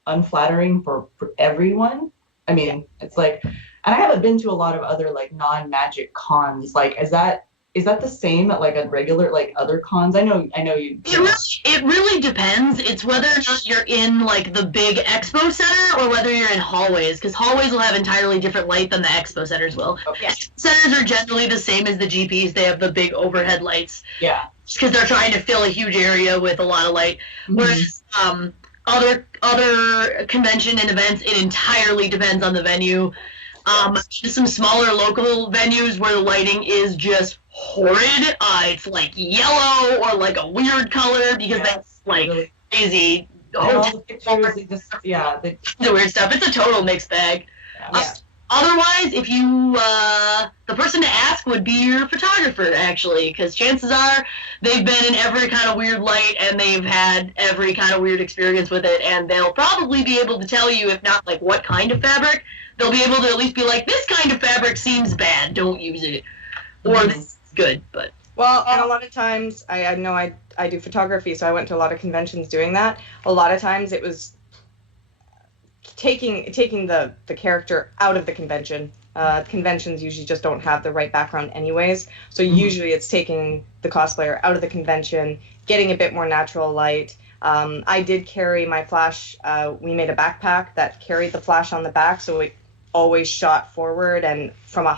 unflattering for everyone. I mean, it's like, and I haven't been to a lot of other like non-magic cons. Like, is that the same at like a regular like other cons? I know you. It really depends. It's whether or not you're in like the big expo center or whether you're in hallways, because hallways will have entirely different light than the expo centers will. Okay. Expo centers are generally the same as the GPs. They have the big overhead lights. Yeah. Just because they're trying to fill a huge area with a lot of light. Mm-hmm. Whereas other convention and events, it entirely depends on the venue. Just some smaller local venues where the lighting is just horrid. It's like yellow or like a weird color because that's like really crazy. All the pictures, The weird stuff. It's a total mixed bag. Yeah. Otherwise, if you, the person to ask would be your photographer, actually, because chances are they've been in every kind of weird light and they've had every kind of weird experience with it, and they'll probably be able to tell you, if not like what kind of fabric, they'll be able to at least be like, this kind of fabric seems bad, don't use it. Or this is good, but. Well, and a lot of times, I know I do photography, so I went to a lot of conventions doing that. A lot of times it was taking the character out of the convention. Conventions usually just don't have the right background anyways, so usually it's taking the cosplayer out of the convention, getting a bit more natural light. I did carry my flash. We made a backpack that carried the flash on the back, so it always shot forward and from a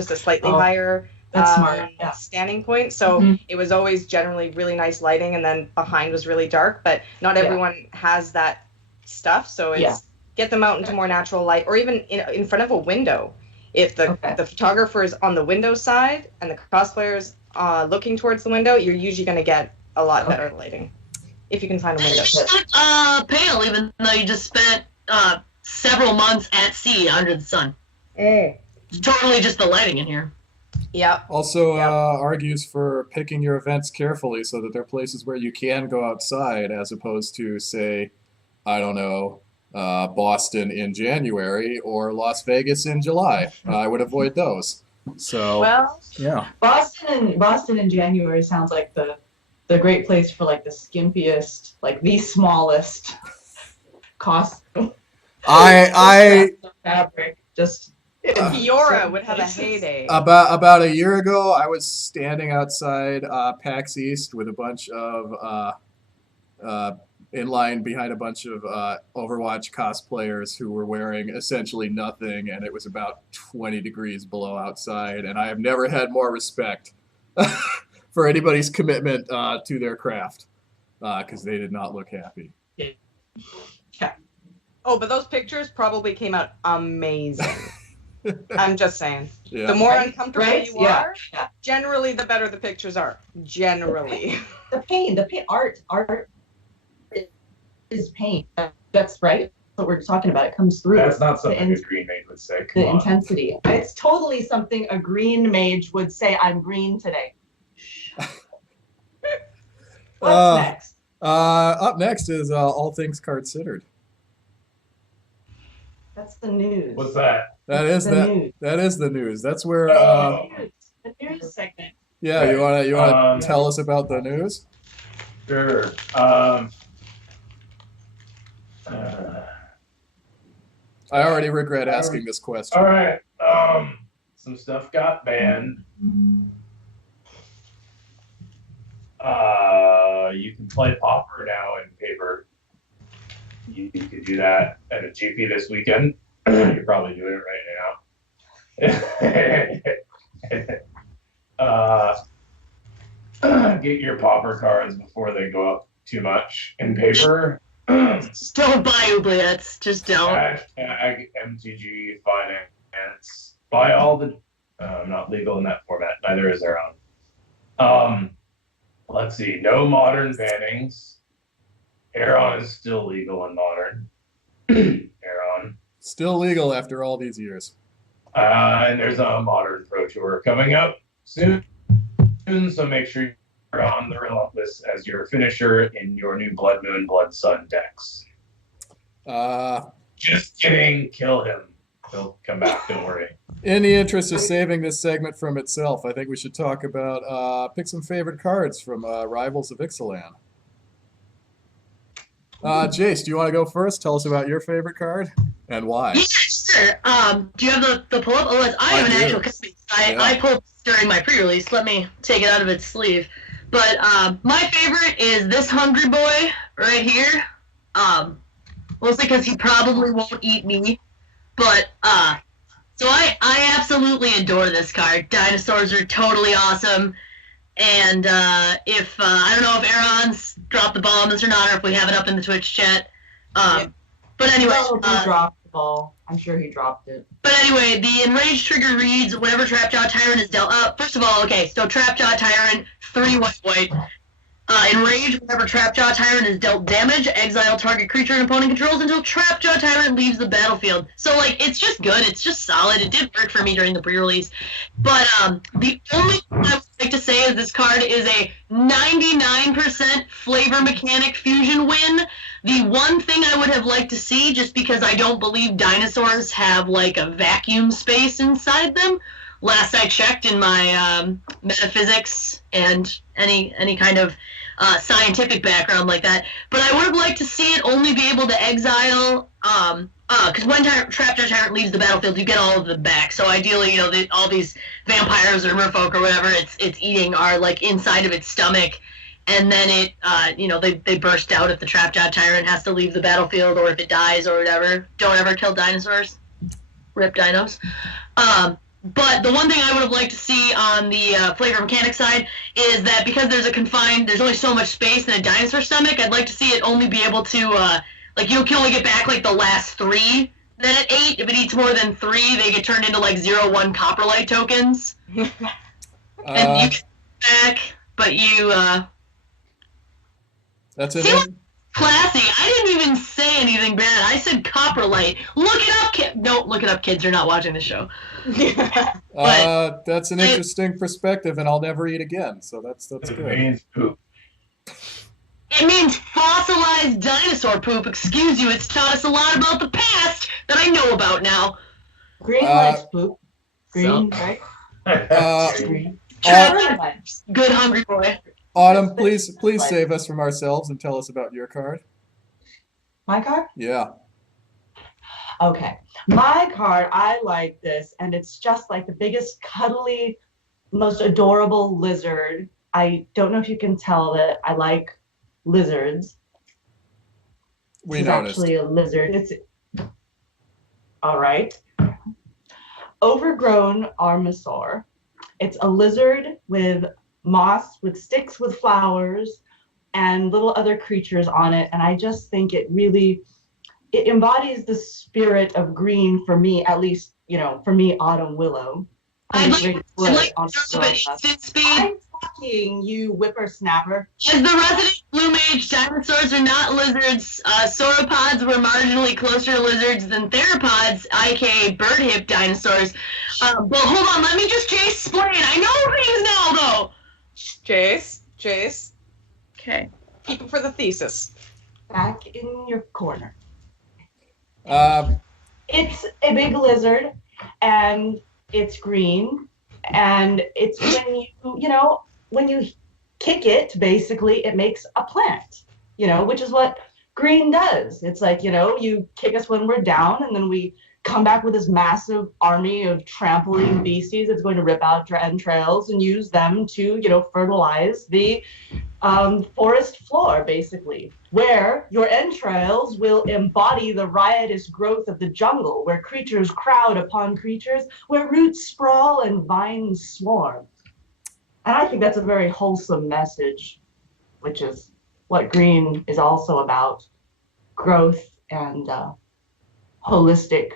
slightly higher that's smart. Yeah. Standing point. So it was always generally really nice lighting, and then behind was really dark, but not everyone has that stuff, so it's get them out into more natural light, or even in front of a window. If the photographer is on the window side and the cosplayer's looking towards the window, you're usually going to get a lot better lighting if you can find a window. Pale, even though you just spent several months at sea under the sun. It's totally just the lighting in here. Yeah. Also argues for picking your events carefully so that they're places where you can go outside, as opposed to, say, I don't know, Boston in January or Las Vegas in July. I would avoid those. So Boston in January sounds like the great place for like the skimpiest, like the smallest costume. I fabric just. Fiora would have a heyday. About a year ago, I was standing outside PAX East with a bunch of in line behind a bunch of Overwatch cosplayers who were wearing essentially nothing, and it was about 20 degrees below outside, and I have never had more respect for anybody's commitment to their craft, because they did not look happy. Yeah. Oh, but those pictures probably came out amazing. I'm just saying. Yeah. The more uncomfortable Right? you Yeah. are, generally the better the pictures are. Generally. The pain, art is pain. That's right. What we're talking about. It comes through. That's not something a green mage would say. Come The on. intensity. It's totally something a green mage would say. I'm green today. What's next? Up next is All Things Cardsidered. That's the news. What's that? That is The that. news. That is the news. That's where. The news segment. Yeah, you wanna Um, tell us about the news? Sure. I already regret asking this question. All right. Some stuff got banned. You can play Pauper now in paper. You could do that at a GP this weekend. You're probably doing it right now. Get your Pauper cards before they go up too much in paper. Don't buy oubliettes. Just don't. Hashtag MTG Finance. Buy all the. Not legal in that format. Neither is Eron. Let's see. No modern bannings. Eron is still legal in modern. Eron. Still legal after all these years. And there's a modern pro tour coming up soon. So make sure you're on the Relentless as your finisher in your new Blood Moon, Blood Sun decks. Just kidding. Kill him. He'll come back. Don't worry. In the interest of saving this segment from itself, I think we should talk about pick some favorite cards from Rivals of Ixalan. Jace, do you want to go first? Tell us about your favorite card and why. Yeah, sure. Do you have the pull up? Oh, I have an do. actual copy. I pulled this during my pre-release. Let me take it out of its sleeve. But my favorite is this hungry boy right here. Mostly because he probably won't eat me. But so I absolutely adore this card. Dinosaurs are totally awesome. And if I don't know if Eron's dropped the ball on this or not, or if we have it up in the Twitch chat. But anyway, Probably dropped the ball. I'm sure he dropped it. But anyway, the enraged trigger reads whenever Trapjaw Tyrant is dealt. First of all, okay, so Trapjaw Tyrant, 3 white. Enraged whenever Trapjaw Tyrant is dealt damage, exile target creature and opponent controls until Trapjaw Tyrant leaves the battlefield. So like, it's just good. It's just solid. It did work for me during the pre-release. But the only thing I would like to say is this card is a 99% flavor mechanic fusion win. The one thing I would have liked to see, just because I don't believe dinosaurs have like a vacuum space inside them. Last I checked in my metaphysics and any kind of scientific background like that, but I would have liked to see it only be able to exile, because when Trapjaw Tyrant leaves the battlefield, you get all of them back. So ideally, all these vampires or merfolk or whatever it's eating are like inside of its stomach, and then it, they burst out if the Trapjaw Tyrant has to leave the battlefield or if it dies or whatever. Don't ever kill dinosaurs. Rip dinos. But the one thing I would have liked to see on the flavor mechanic side is that because there's only so much space in a dinosaur stomach, I'd like to see it only be able to, you can only get back like the last 3 that it ate. If it eats more than 3, they get turned into like 0/1 copperlight tokens. And you get back, but you, That's it. See, classy. I didn't even say anything bad. I said copperlight. Look it up, kid. Don't look it up, kids. You're not watching the show. That's an interesting perspective, and I'll never eat again. So that's It good. means poop. It means fossilized dinosaur poop. Excuse you. It's taught us a lot about the past that I know about now. Green likes poop. Green, So- right? Green. Trevor, good hungry boy. Autumn, please save us from ourselves and tell us about your card. My card? Yeah. Okay. My card, I like this, and it's just like the biggest, cuddly, most adorable lizard. I don't know if you can tell that I like lizards. We It's noticed. actually a lizard. It's all right. Overgrown Armosaur. It's a lizard with moss, with sticks with flowers, and little other creatures on it. And I just think it really it embodies the spirit of green for me, at least, for me, Autumn Willow. I'd like to know the instant speed. I'm talking, you whippersnapper. As the resident blue mage, dinosaurs are not lizards. Sauropods were marginally closer to lizards than theropods, aka bird hip dinosaurs. But hold on, let me just Jace explain. I know things now, though. Jace. Okay. Keep it for the thesis. Back in your corner. Um, It's a big lizard, and it's green, and it's when you kick it, basically, it makes a plant, which is what green does. It's like, you kick us when we're down, and then we come back with this massive army of trampling beasties that's going to rip out entrails and use them to, fertilize the forest floor, basically, where your entrails will embody the riotous growth of the jungle, where creatures crowd upon creatures, where roots sprawl and vines swarm. And I think that's a very wholesome message, which is what green is also about: growth and holistic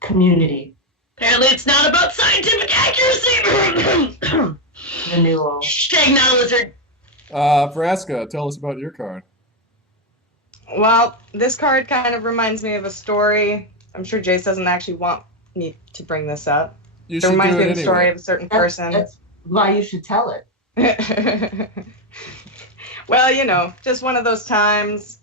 community. Apparently it's not about scientific accuracy. Renewal. Hashtag not a lizard. Vraska, tell us about your card. Well, this card kind of reminds me of a story. I'm sure Jace doesn't actually want me to bring this up. You It should reminds do me it of the story anyway. of a certain person. That's why you should tell it. Well, just one of those times.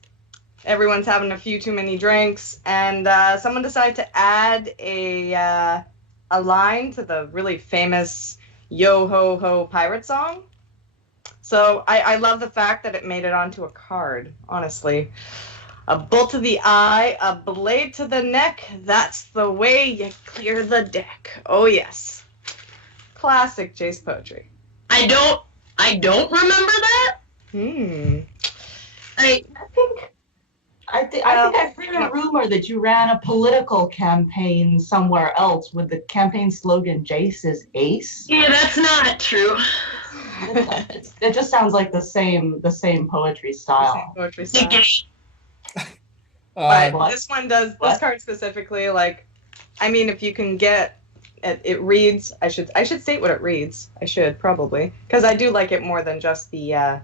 Everyone's having a few too many drinks, and someone decided to add a line to the really famous Yo Ho Ho pirate song. So I love the fact that it made it onto a card, honestly. A bolt to the eye, a blade to the neck, that's the way you clear the deck. Oh yes. Classic Jace poetry. I don't remember that. I think I've heard a rumor that you ran a political campaign somewhere else with the campaign slogan "Jace is Ace." Yeah, that's not true. It just sounds like the same poetry style. Poetry style. Uh, But this one does, What? this card specifically, if you can get, it reads, I should state what it reads. I should, probably. Because I do like it more than just the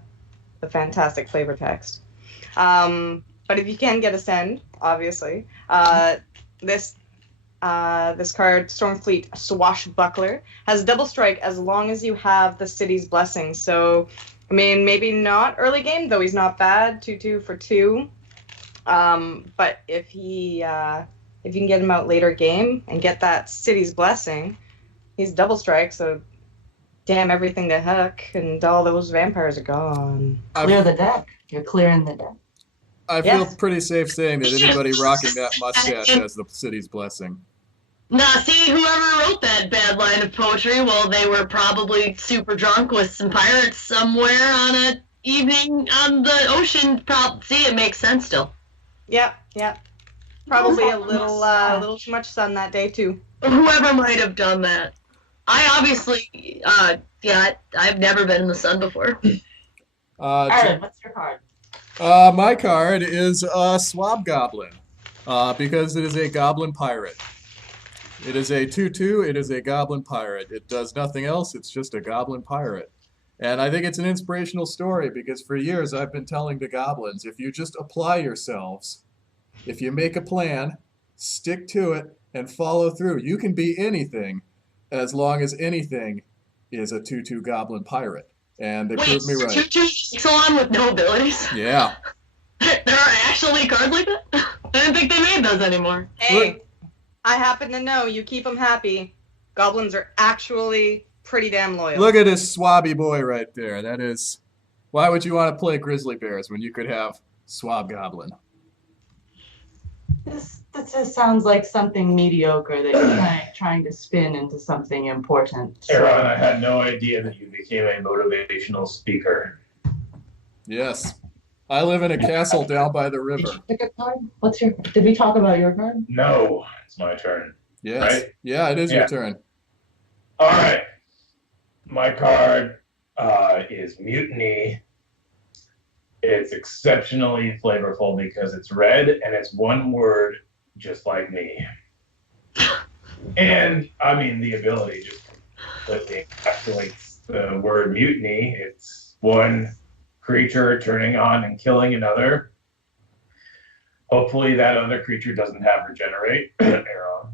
fantastic flavor text. But if you can get a send, obviously, this card, Stormfleet Swashbuckler, has double strike as long as you have the city's blessing. So, maybe not early game, though he's not bad, 2/2 for 2. But if you can get him out later game and get that city's blessing, he's double strike, so damn everything to heck, and all those vampires are gone. Clear the deck. You're clearing the deck. I feel Yes. pretty safe saying that anybody rocking that mustache has the city's blessing. Nah, see, whoever wrote that bad line of poetry, well, they were probably super drunk with some pirates somewhere on a evening on the ocean. See, it makes sense still. Yep. Probably a little too much sun that day too. Whoever might have done that. I obviously, I've never been in the sun before. Aaron, what's your card? My card is a Swab Goblin, because it is a Goblin Pirate. It is a 2/2, it is a Goblin Pirate. It does nothing else, it's just a Goblin Pirate. And I think it's an inspirational story because for years I've been telling the goblins, if you just apply yourselves, if you make a plan, stick to it, and follow through, you can be anything as long as anything is a 2/2 Goblin Pirate. And they proved me right. 2/2 Ixalan with no abilities? Yeah. There are actually cards like that? I didn't think they made those anymore. Hey, I happen to know you keep them happy. Goblins are actually pretty damn loyal. Look at this swabby boy right there. That is, why would you want to play Grizzly Bears when you could have Swab Goblin? This just sounds like something mediocre that you're trying to spin into something important. Eron, I had no idea that you became a motivational speaker. Yes. I live in a castle down by the Did river. you pick a card? Did we talk about your card? No, it's my turn. Yes. Right? Yeah, it is Yeah. your turn. All right. My card is Mutiny. It's exceptionally flavorful because it's red and it's one word, just like me. And I mean, the ability just completely encapsulates the word mutiny. It's one creature turning on and killing another. Hopefully, that other creature doesn't have regenerate. Eron.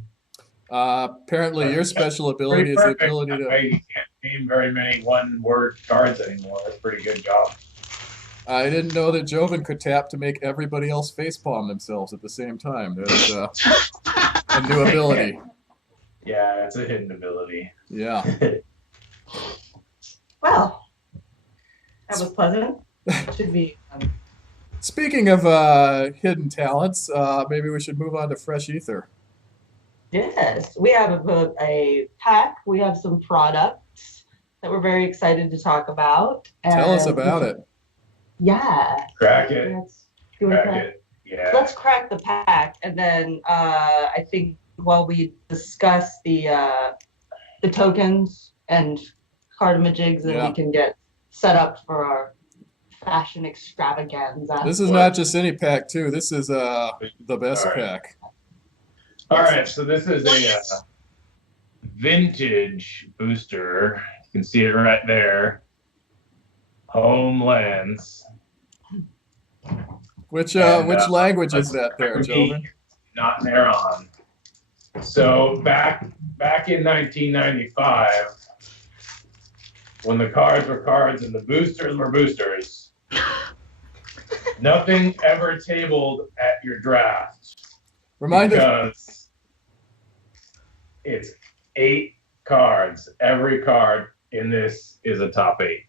Apparently, your special ability is the ability to. You can't name very many one-word cards anymore. That's a pretty good job. I didn't know that Joven could tap to make everybody else facepalm themselves at the same time. That's a new ability. Yeah, it's a hidden ability. Yeah. Well, that was pleasant. Should be. Speaking of hidden talents, maybe we should move on to Fresh Aether. Yes, we have a pack. We have some products that we're very excited to talk about. Tell us about it. Yeah. Crack it. Crack it. Yeah. Let's crack the pack, and then I think while we discuss the tokens and cardamajigs, then we can get set up for our fashion extravaganza. This is not just any pack, too. This is the best pack. All right, so this is a vintage booster. You can see it right there. Homelands. Which language is that there, Joven? Not Eron. So back in 1995, when the cards were cards and the boosters were boosters, nothing ever tabled at your draft. Because it's 8 cards. Every card in this is a top 8.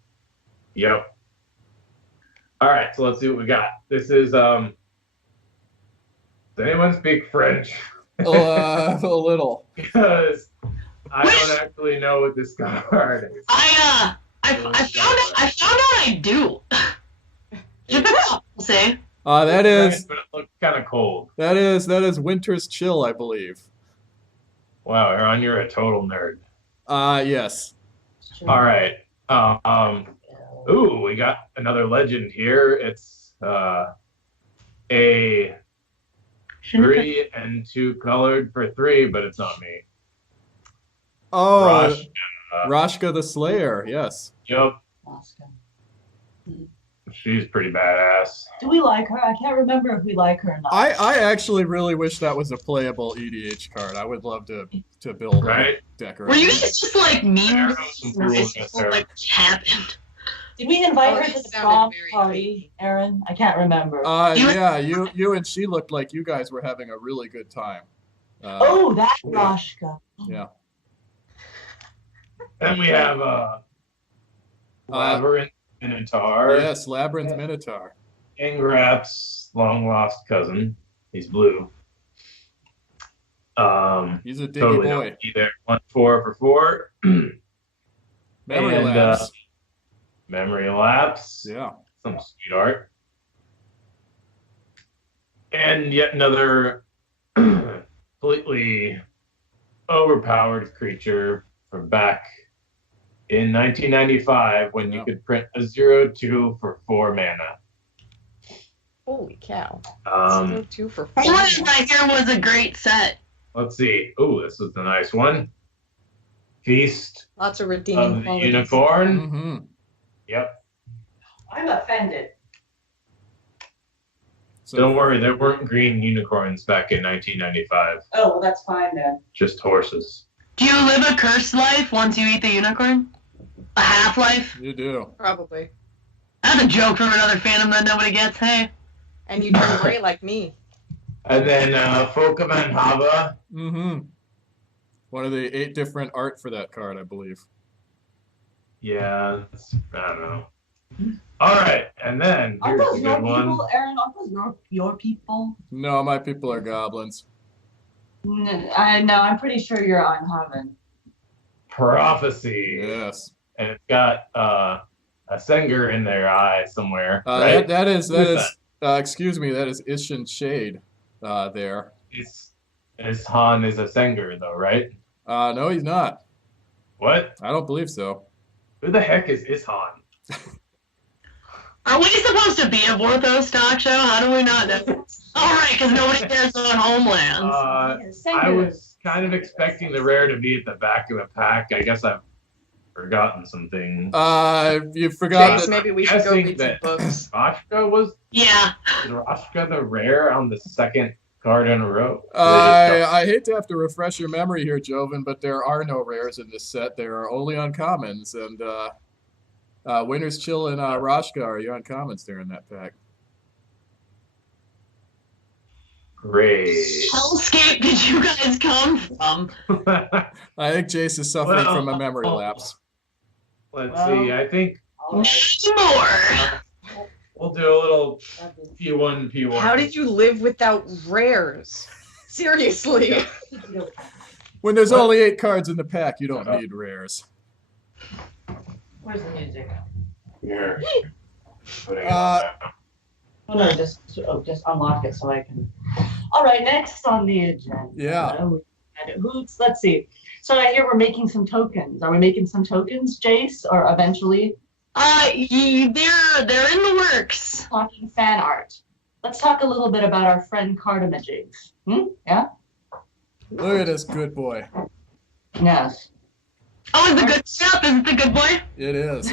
Yep. All right, so let's see what we got. This is does anyone speak French? A little. Because I don't actually know what this card is. I found out I do. Say. That is. But it looks kind of cold. That is Winter's Chill, I believe. Wow, Eron, you're a total nerd. Yes. All right. Ooh, we got another legend here. It's a 3 and 2 colored for 3, but it's not me. Oh, Rashka the Slayer. Yes. Yep. She's pretty badass. Do we like her? I can't remember if we like her or not. I actually really wish that was a playable EDH card. I would love to build a deck around. Were you guys just like memes? Like what happened? Did we invite her to the prom party, Erin? I can't remember. Yeah, you and she looked like you guys were having a really good time. That's Rashka. Yeah. Then we have Labyrinth Minotaur. Yes, Labyrinth Minotaur. Ingrap's long lost cousin. He's blue. He's a diggy totally boy. Either 1/4 for 4. Memory lapse. Memory lapse. Yeah. Some sweet art. And yet another completely overpowered creature from back in 1995 when you could print a 0/2 for 4 mana. Holy cow. 0/2 for 4 mana. Right here was a great set. Let's see. Ooh, this is the nice one. Feast Lots of redeeming of the qualities. Unicorn. Mm-hmm. Yep. I'm offended. So, Don't worry, there weren't green unicorns back in 1995. Oh, well, that's fine then. Just horses. Do you live a cursed life once you eat the unicorn? A half-life? You do. Probably. That's a joke from another fandom that nobody gets, hey? And you turn gray like me. And then Folka Van Hava. Mm-hmm. One of the 8 different art for that card, I believe. Yeah, I don't know. All right, and then Aren't here's those a your good one. people, Erin? Aren't those your people? No, my people are goblins. I'm pretty sure you're on Coven. Prophecy. Yes. And it's got a Senger in their eye somewhere. That right? is excuse me, that is Ishin Shade there. Han is a Senger though, right? No, he's not. What? I don't believe so. Who the heck is Ishan? Are we supposed to be a Vorthos talk show? How do we not know? All right, because nobody cares about Homelands. I was kind of expecting the rare to be at the back of a pack. I guess I've forgotten some things. You forgot Jace, that. maybe we should go Guessing read some that books. Vraska was the rare on the second card in a row. I hate to have to refresh your memory here, Joven, but there are no rares in this set. There are only uncommons, and Winter's Chill and Vraska are your uncommons there in that pack. Great. Hellscape did you guys come from? I think Jace is suffering from a memory lapse. Let's see. I think More. we'll do a little P1. How did you live without rares? Seriously. When there's only 8 cards in the pack, you don't need rares. Where's the music? Here. Oh no, just unlock it so I can. All right, next on the agenda. Yeah. Hoots. Let's see. So I hear we're making some tokens. Are we making some tokens, Jace, or eventually? They're in the works. Talking fan art. Let's talk a little bit about our friend Cardamajix. Yeah. Look at this good boy. Yes. Oh, is the good stuff? Is it the good boy? It is.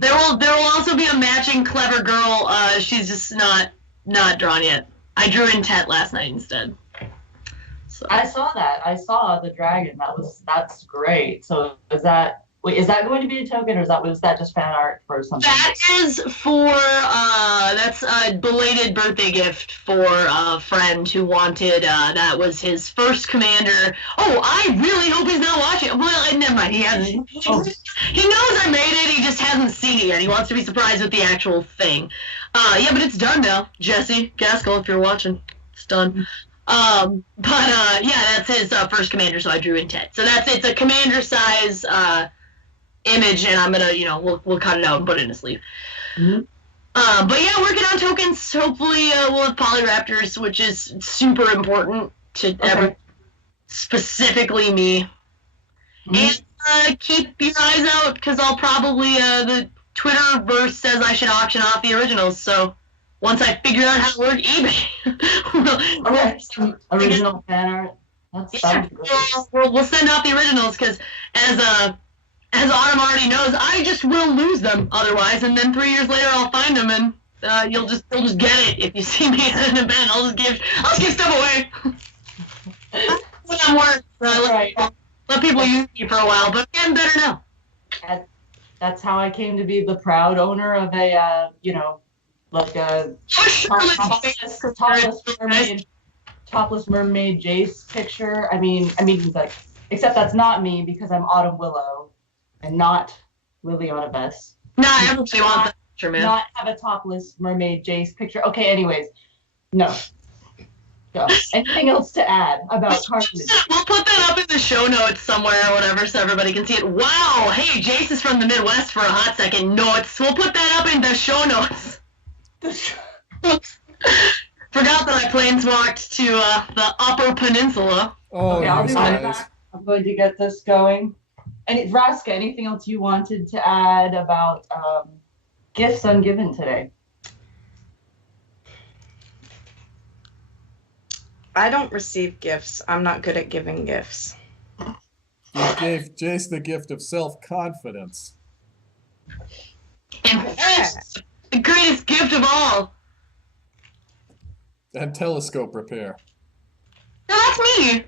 There will also be a matching clever girl. She's just not drawn yet. I drew in Tet last night instead. So. I saw that. I saw the dragon. That's great. So is that going to be a token, or was that just fan art for something? That is for that's a belated birthday gift for a friend who wanted. That was his first commander. Oh, I really hope he's not watching. Well, never mind. He hasn't. Oh. He knows I made it. He just hasn't seen it yet. He wants to be surprised with the actual thing. Yeah, but it's done now. Jesse Gaskell, if you're watching, it's done. Yeah, that's his first commander. So I drew in Tet. So it's a commander size. Image, and I'm gonna, we'll cut it out and put it in a sleeve. Mm-hmm. But yeah, working on tokens. Hopefully, we'll have Polyraptors, which is super important to specifically me. Mm-hmm. And keep your eyes out, because I'll probably the Twitterverse says I should auction off the originals. So once I figure out how to work eBay, some original fan art. That's great. We'll send out the originals, because as Autumn already knows, I just will lose them otherwise, and then 3 years later I'll find them, and you'll just get it if you see me at an event. I'll just give stuff away. When I'm work, let people use me for a while, but I'm getting better now. That's how I came to be the proud owner of a topless mermaid Jace picture. I mean, like, except that's not me, because I'm Autumn Willow. And not Liliana Bess. Nah, everybody wants that picture, man. Not have a topless mermaid Jace picture. Okay, anyways. No. Go. Anything else to add about Cartman? We'll put that up in the show notes somewhere or whatever so everybody can see it. Wow, hey, Jace is from the Midwest for a hot second. We'll put that up in the show notes. Forgot that I planeswalked to the Upper Peninsula. Oh, okay, nice. I'm going to get this going. And Vraska, anything else you wanted to add about gifts ungiven today? I don't receive gifts. I'm not good at giving gifts. You gave Jace the gift of self-confidence. And the greatest gift of all. And telescope repair. No, that's me.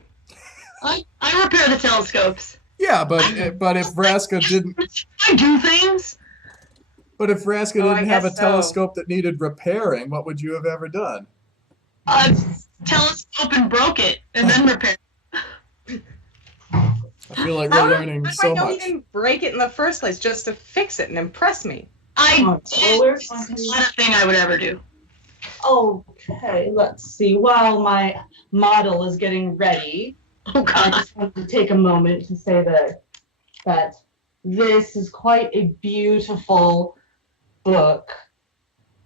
I repair the telescopes. Yeah, but if Vraska didn't... I do things. But if Vraska didn't have a telescope that needed repairing, what would you have ever done? Telescope and broke it, and then repair. I feel like we're learning so much. I know he didn't break it in the first place just to fix it and impress me. It's not a thing I would ever do. Okay, let's see. While my model is getting ready, oh, God. I just want to take a moment to say that this is quite a beautiful book.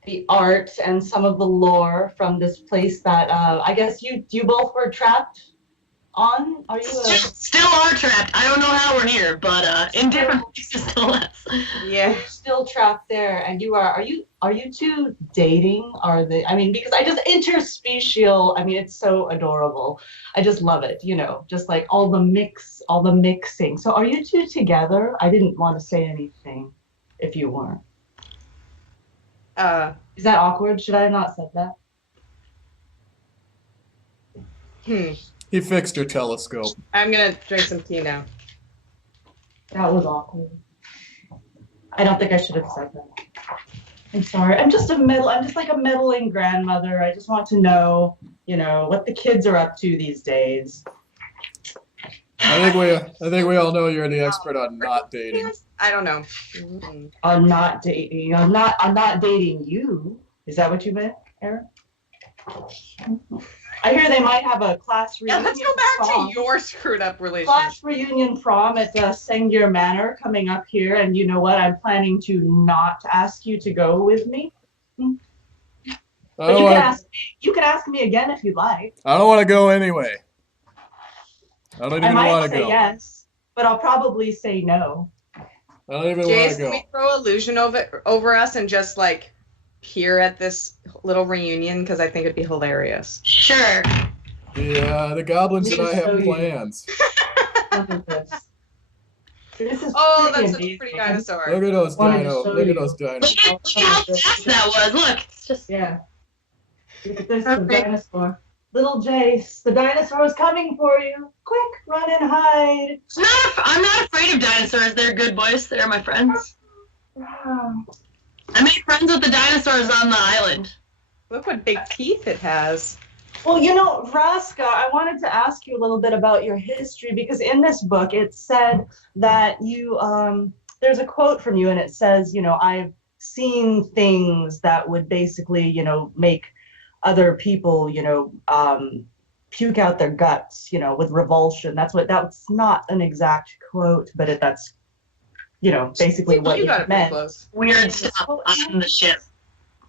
The art and some of the lore from this place that I guess you both were trapped on? Are you Still are trapped. I don't know how we're here, but in different places no less. Yeah. you're still trapped there, and are you two dating? Are they? I mean, because I just interspecial. I mean, it's so adorable. I just love it. Just like all the mixing. So, are you two together? I didn't want to say anything if you weren't. Is that awkward? Should I have not said that? He fixed your telescope. I'm gonna drink some tea now. That was awkward. I don't think I should have said that. I'm sorry. I'm just like a meddling grandmother. I just want to know, what the kids are up to these days. I think we all know you're the expert on not dating. I don't know. I'm not dating. I'm not dating you. Is that what you meant, Erin? I hear they might have a class Yeah, reunion. let's go back prom. to your screwed up relationship. Class reunion prom at Sengir Manor coming up here, and you know what? I'm planning to not ask you to go with me. But you can ask me again if you'd like. I don't want to go anyway. I don't I even might want to say go. yes, but I'll probably say no. I don't even want Jace, to can go. we throw illusion over us and just like peer at this little reunion? Because I think it'd be hilarious. Sure. The goblins and I have plans. Look at this. This is Oh, pretty that's a amazing. pretty dinosaur. Look at those Wanted to dinos. show Look you. at those dinos. Look at how fast that was. Look, it's just. Yeah. Look at this, the Perfect. dinosaur. Little Jace, the dinosaur is coming for you. Quick, run and hide. I'm not afraid of dinosaurs. They're good boys. They're my friends. Wow. I made friends with the dinosaurs on the island. Look what big teeth it has. Well, Vraska, I wanted to ask you a little bit about your history, because in this book it said that you, there's a quote from you, and it says, I've seen things that would basically, make other people, puke out their guts, with revulsion. That's not an exact quote, but that's, basically what You got it it pretty meant. close. Weird stuff on the ship.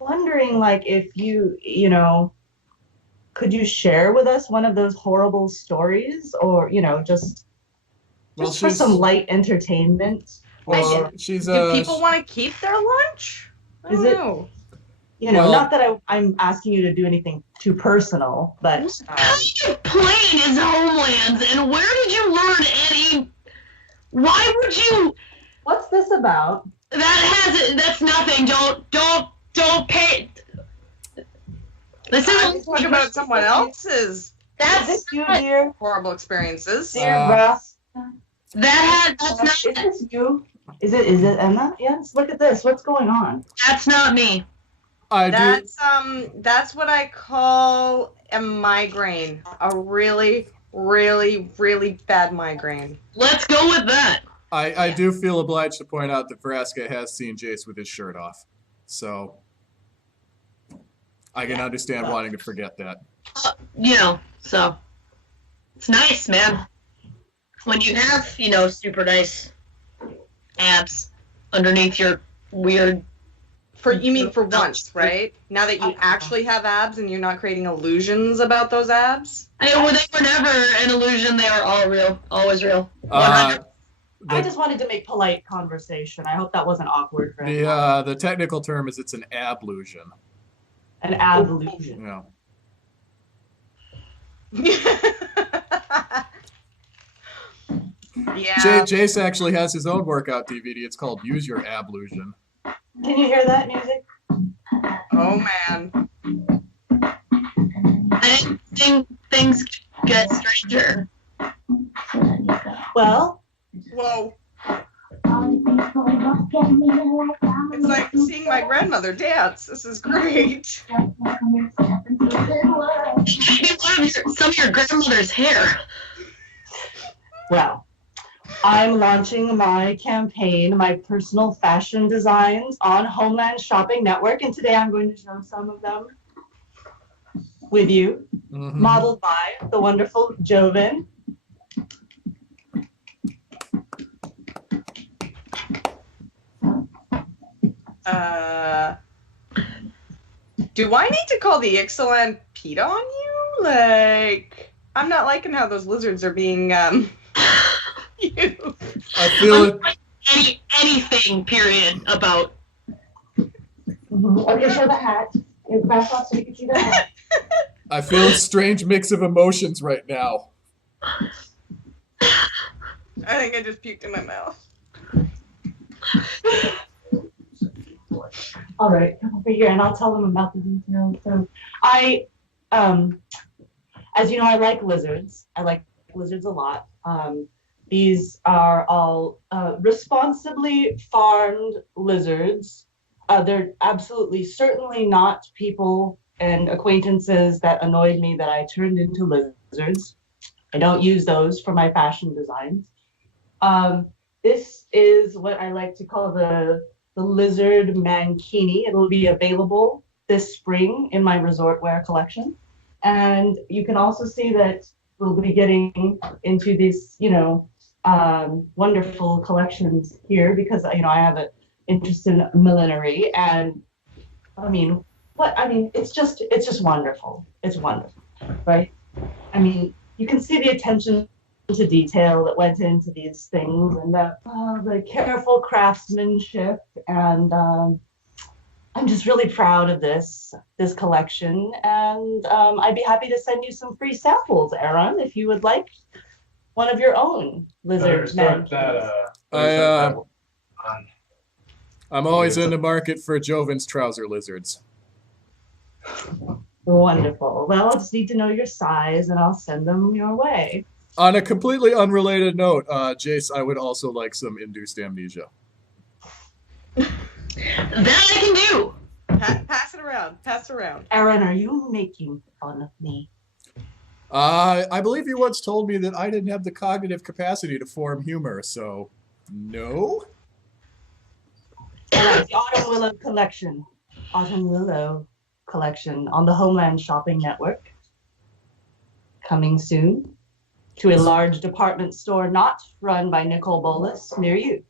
Wondering, like, if you, could you share with us one of those horrible stories, or, just Well, for some light entertainment? Well, she's Do people want to keep their lunch? I Is don't it- know. Well- Not that I'm asking you to do anything too personal, but What kind of plane is Homelands, and where did you learn any? Why would you? what's this about? That's nothing. Don't pay. This I is talk about someone else's Is That's this you, dear? horrible experiences. Dear Russ? that's Is not this you? Is it Emma? Yes. Look at this. What's going on? that's not me. I do. That's what I call a migraine. A really, really, really bad migraine. Let's go with that. I do feel obliged to point out that Vraska has seen Jace with his shirt off, so I can understand wanting to forget that. So it's nice, man. When you have, super nice abs underneath your weird. You mean for once, right? Now that you actually have abs and you're not creating illusions about those abs? They were never an illusion. They were all real, always real. I The, just wanted to make polite conversation. I hope that wasn't awkward for anyone. the technical term is it's an ablusion. An ablution. Yeah. Yeah. Jace actually has his own workout DVD. It's called Use Your Ablution. Can you hear that music? Oh man. I didn't think things get stranger. Well, Whoa. It's like seeing my grandmother dance. This is great. Maybe some of your grandmother's hair. well, I'm launching my campaign, my personal fashion designs on Homelands Shopping Network, and today I'm going to show some of them with you, Mm-hmm. modeled by the wonderful Joven. Do I need to call the Ixalan-style on you? Like, I'm not liking how those lizards are being used. I feel it. Anything, period, about. Okay, show the hat. Back off so you can see the hat. I feel a strange mix of emotions right now. I think I just puked in my mouth. All right, come over here and I'll tell them about the details. So as you know, I like lizards. I like lizards a lot. These are all responsibly farmed lizards. They're absolutely certainly not people and acquaintances that annoyed me that I turned into lizards. I don't use those for my fashion designs. This is what I like to call the lizard mankini. It'll be available this spring in my resort wear collection. And you can also see that we'll be getting into these, wonderful collections here because, I have an interest in millinery. And it's just wonderful. It's wonderful, right? You can see the attention to detail that went into these things and the careful craftsmanship. And I'm just really proud of this collection. And I'd be happy to send you some free samples, Eron, if you would like one of your own lizard men. I'm always in the market for Joven's trouser lizards. Wonderful. Well, I'll just need to know your size and I'll send them your way. On a completely unrelated note, Jace, I would also like some induced amnesia. That I can do. Pass it around. Pass it around. Eron, are you making fun of me? I believe you once told me that I didn't have the cognitive capacity to form humor, so no. All right, the Autumn Willow collection. Autumn Willow collection on the Homelands shopping network. Coming soon to a large department store not run by Nicole Bolas near you.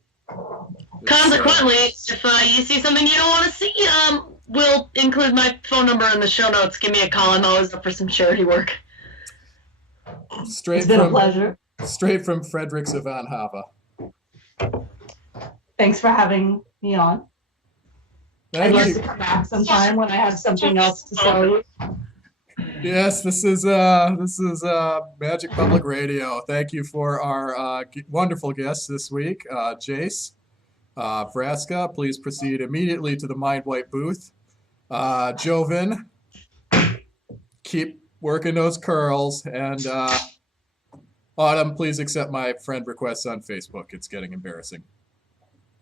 Consequently, if you see something you don't want to see, we'll include my phone number in the show notes. Give me a call. I'm always up for some charity work. It's been a pleasure. Straight from Frederick Van Hava. Thanks for having me on. I'd like to come back sometime when I have something else to say. Yes, this is Magic Public Radio. Thank you for our wonderful guests this week, Jace, Vraska. Please proceed immediately to the Mind Wipe booth. Joven, keep working those curls, and Autumn, please accept my friend requests on Facebook. It's getting embarrassing.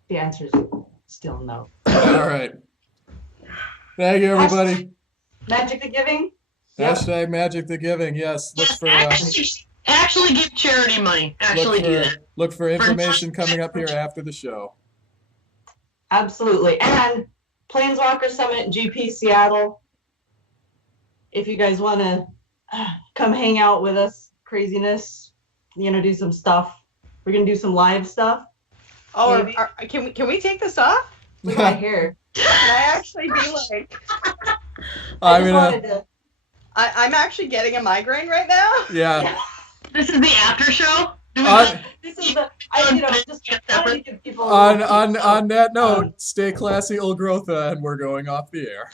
The answer is still no. All right. Actually, everybody. Magic the Giving? Hashtag Magic the Giving, yes. Look for actually give charity money. Actually do that. Look for information coming up here after the show. Absolutely. And Planeswalker Summit GP Seattle. If you guys want to come hang out with us, craziness, do some stuff. We're going to do some live stuff. Oh, can we take this off? Look at my hair. Can I actually be like... I'm actually getting a migraine right now. Yeah. This is the after show? This is the... just wanted to give people... On that note, stay classy, Ulgrotha, and we're going off the air.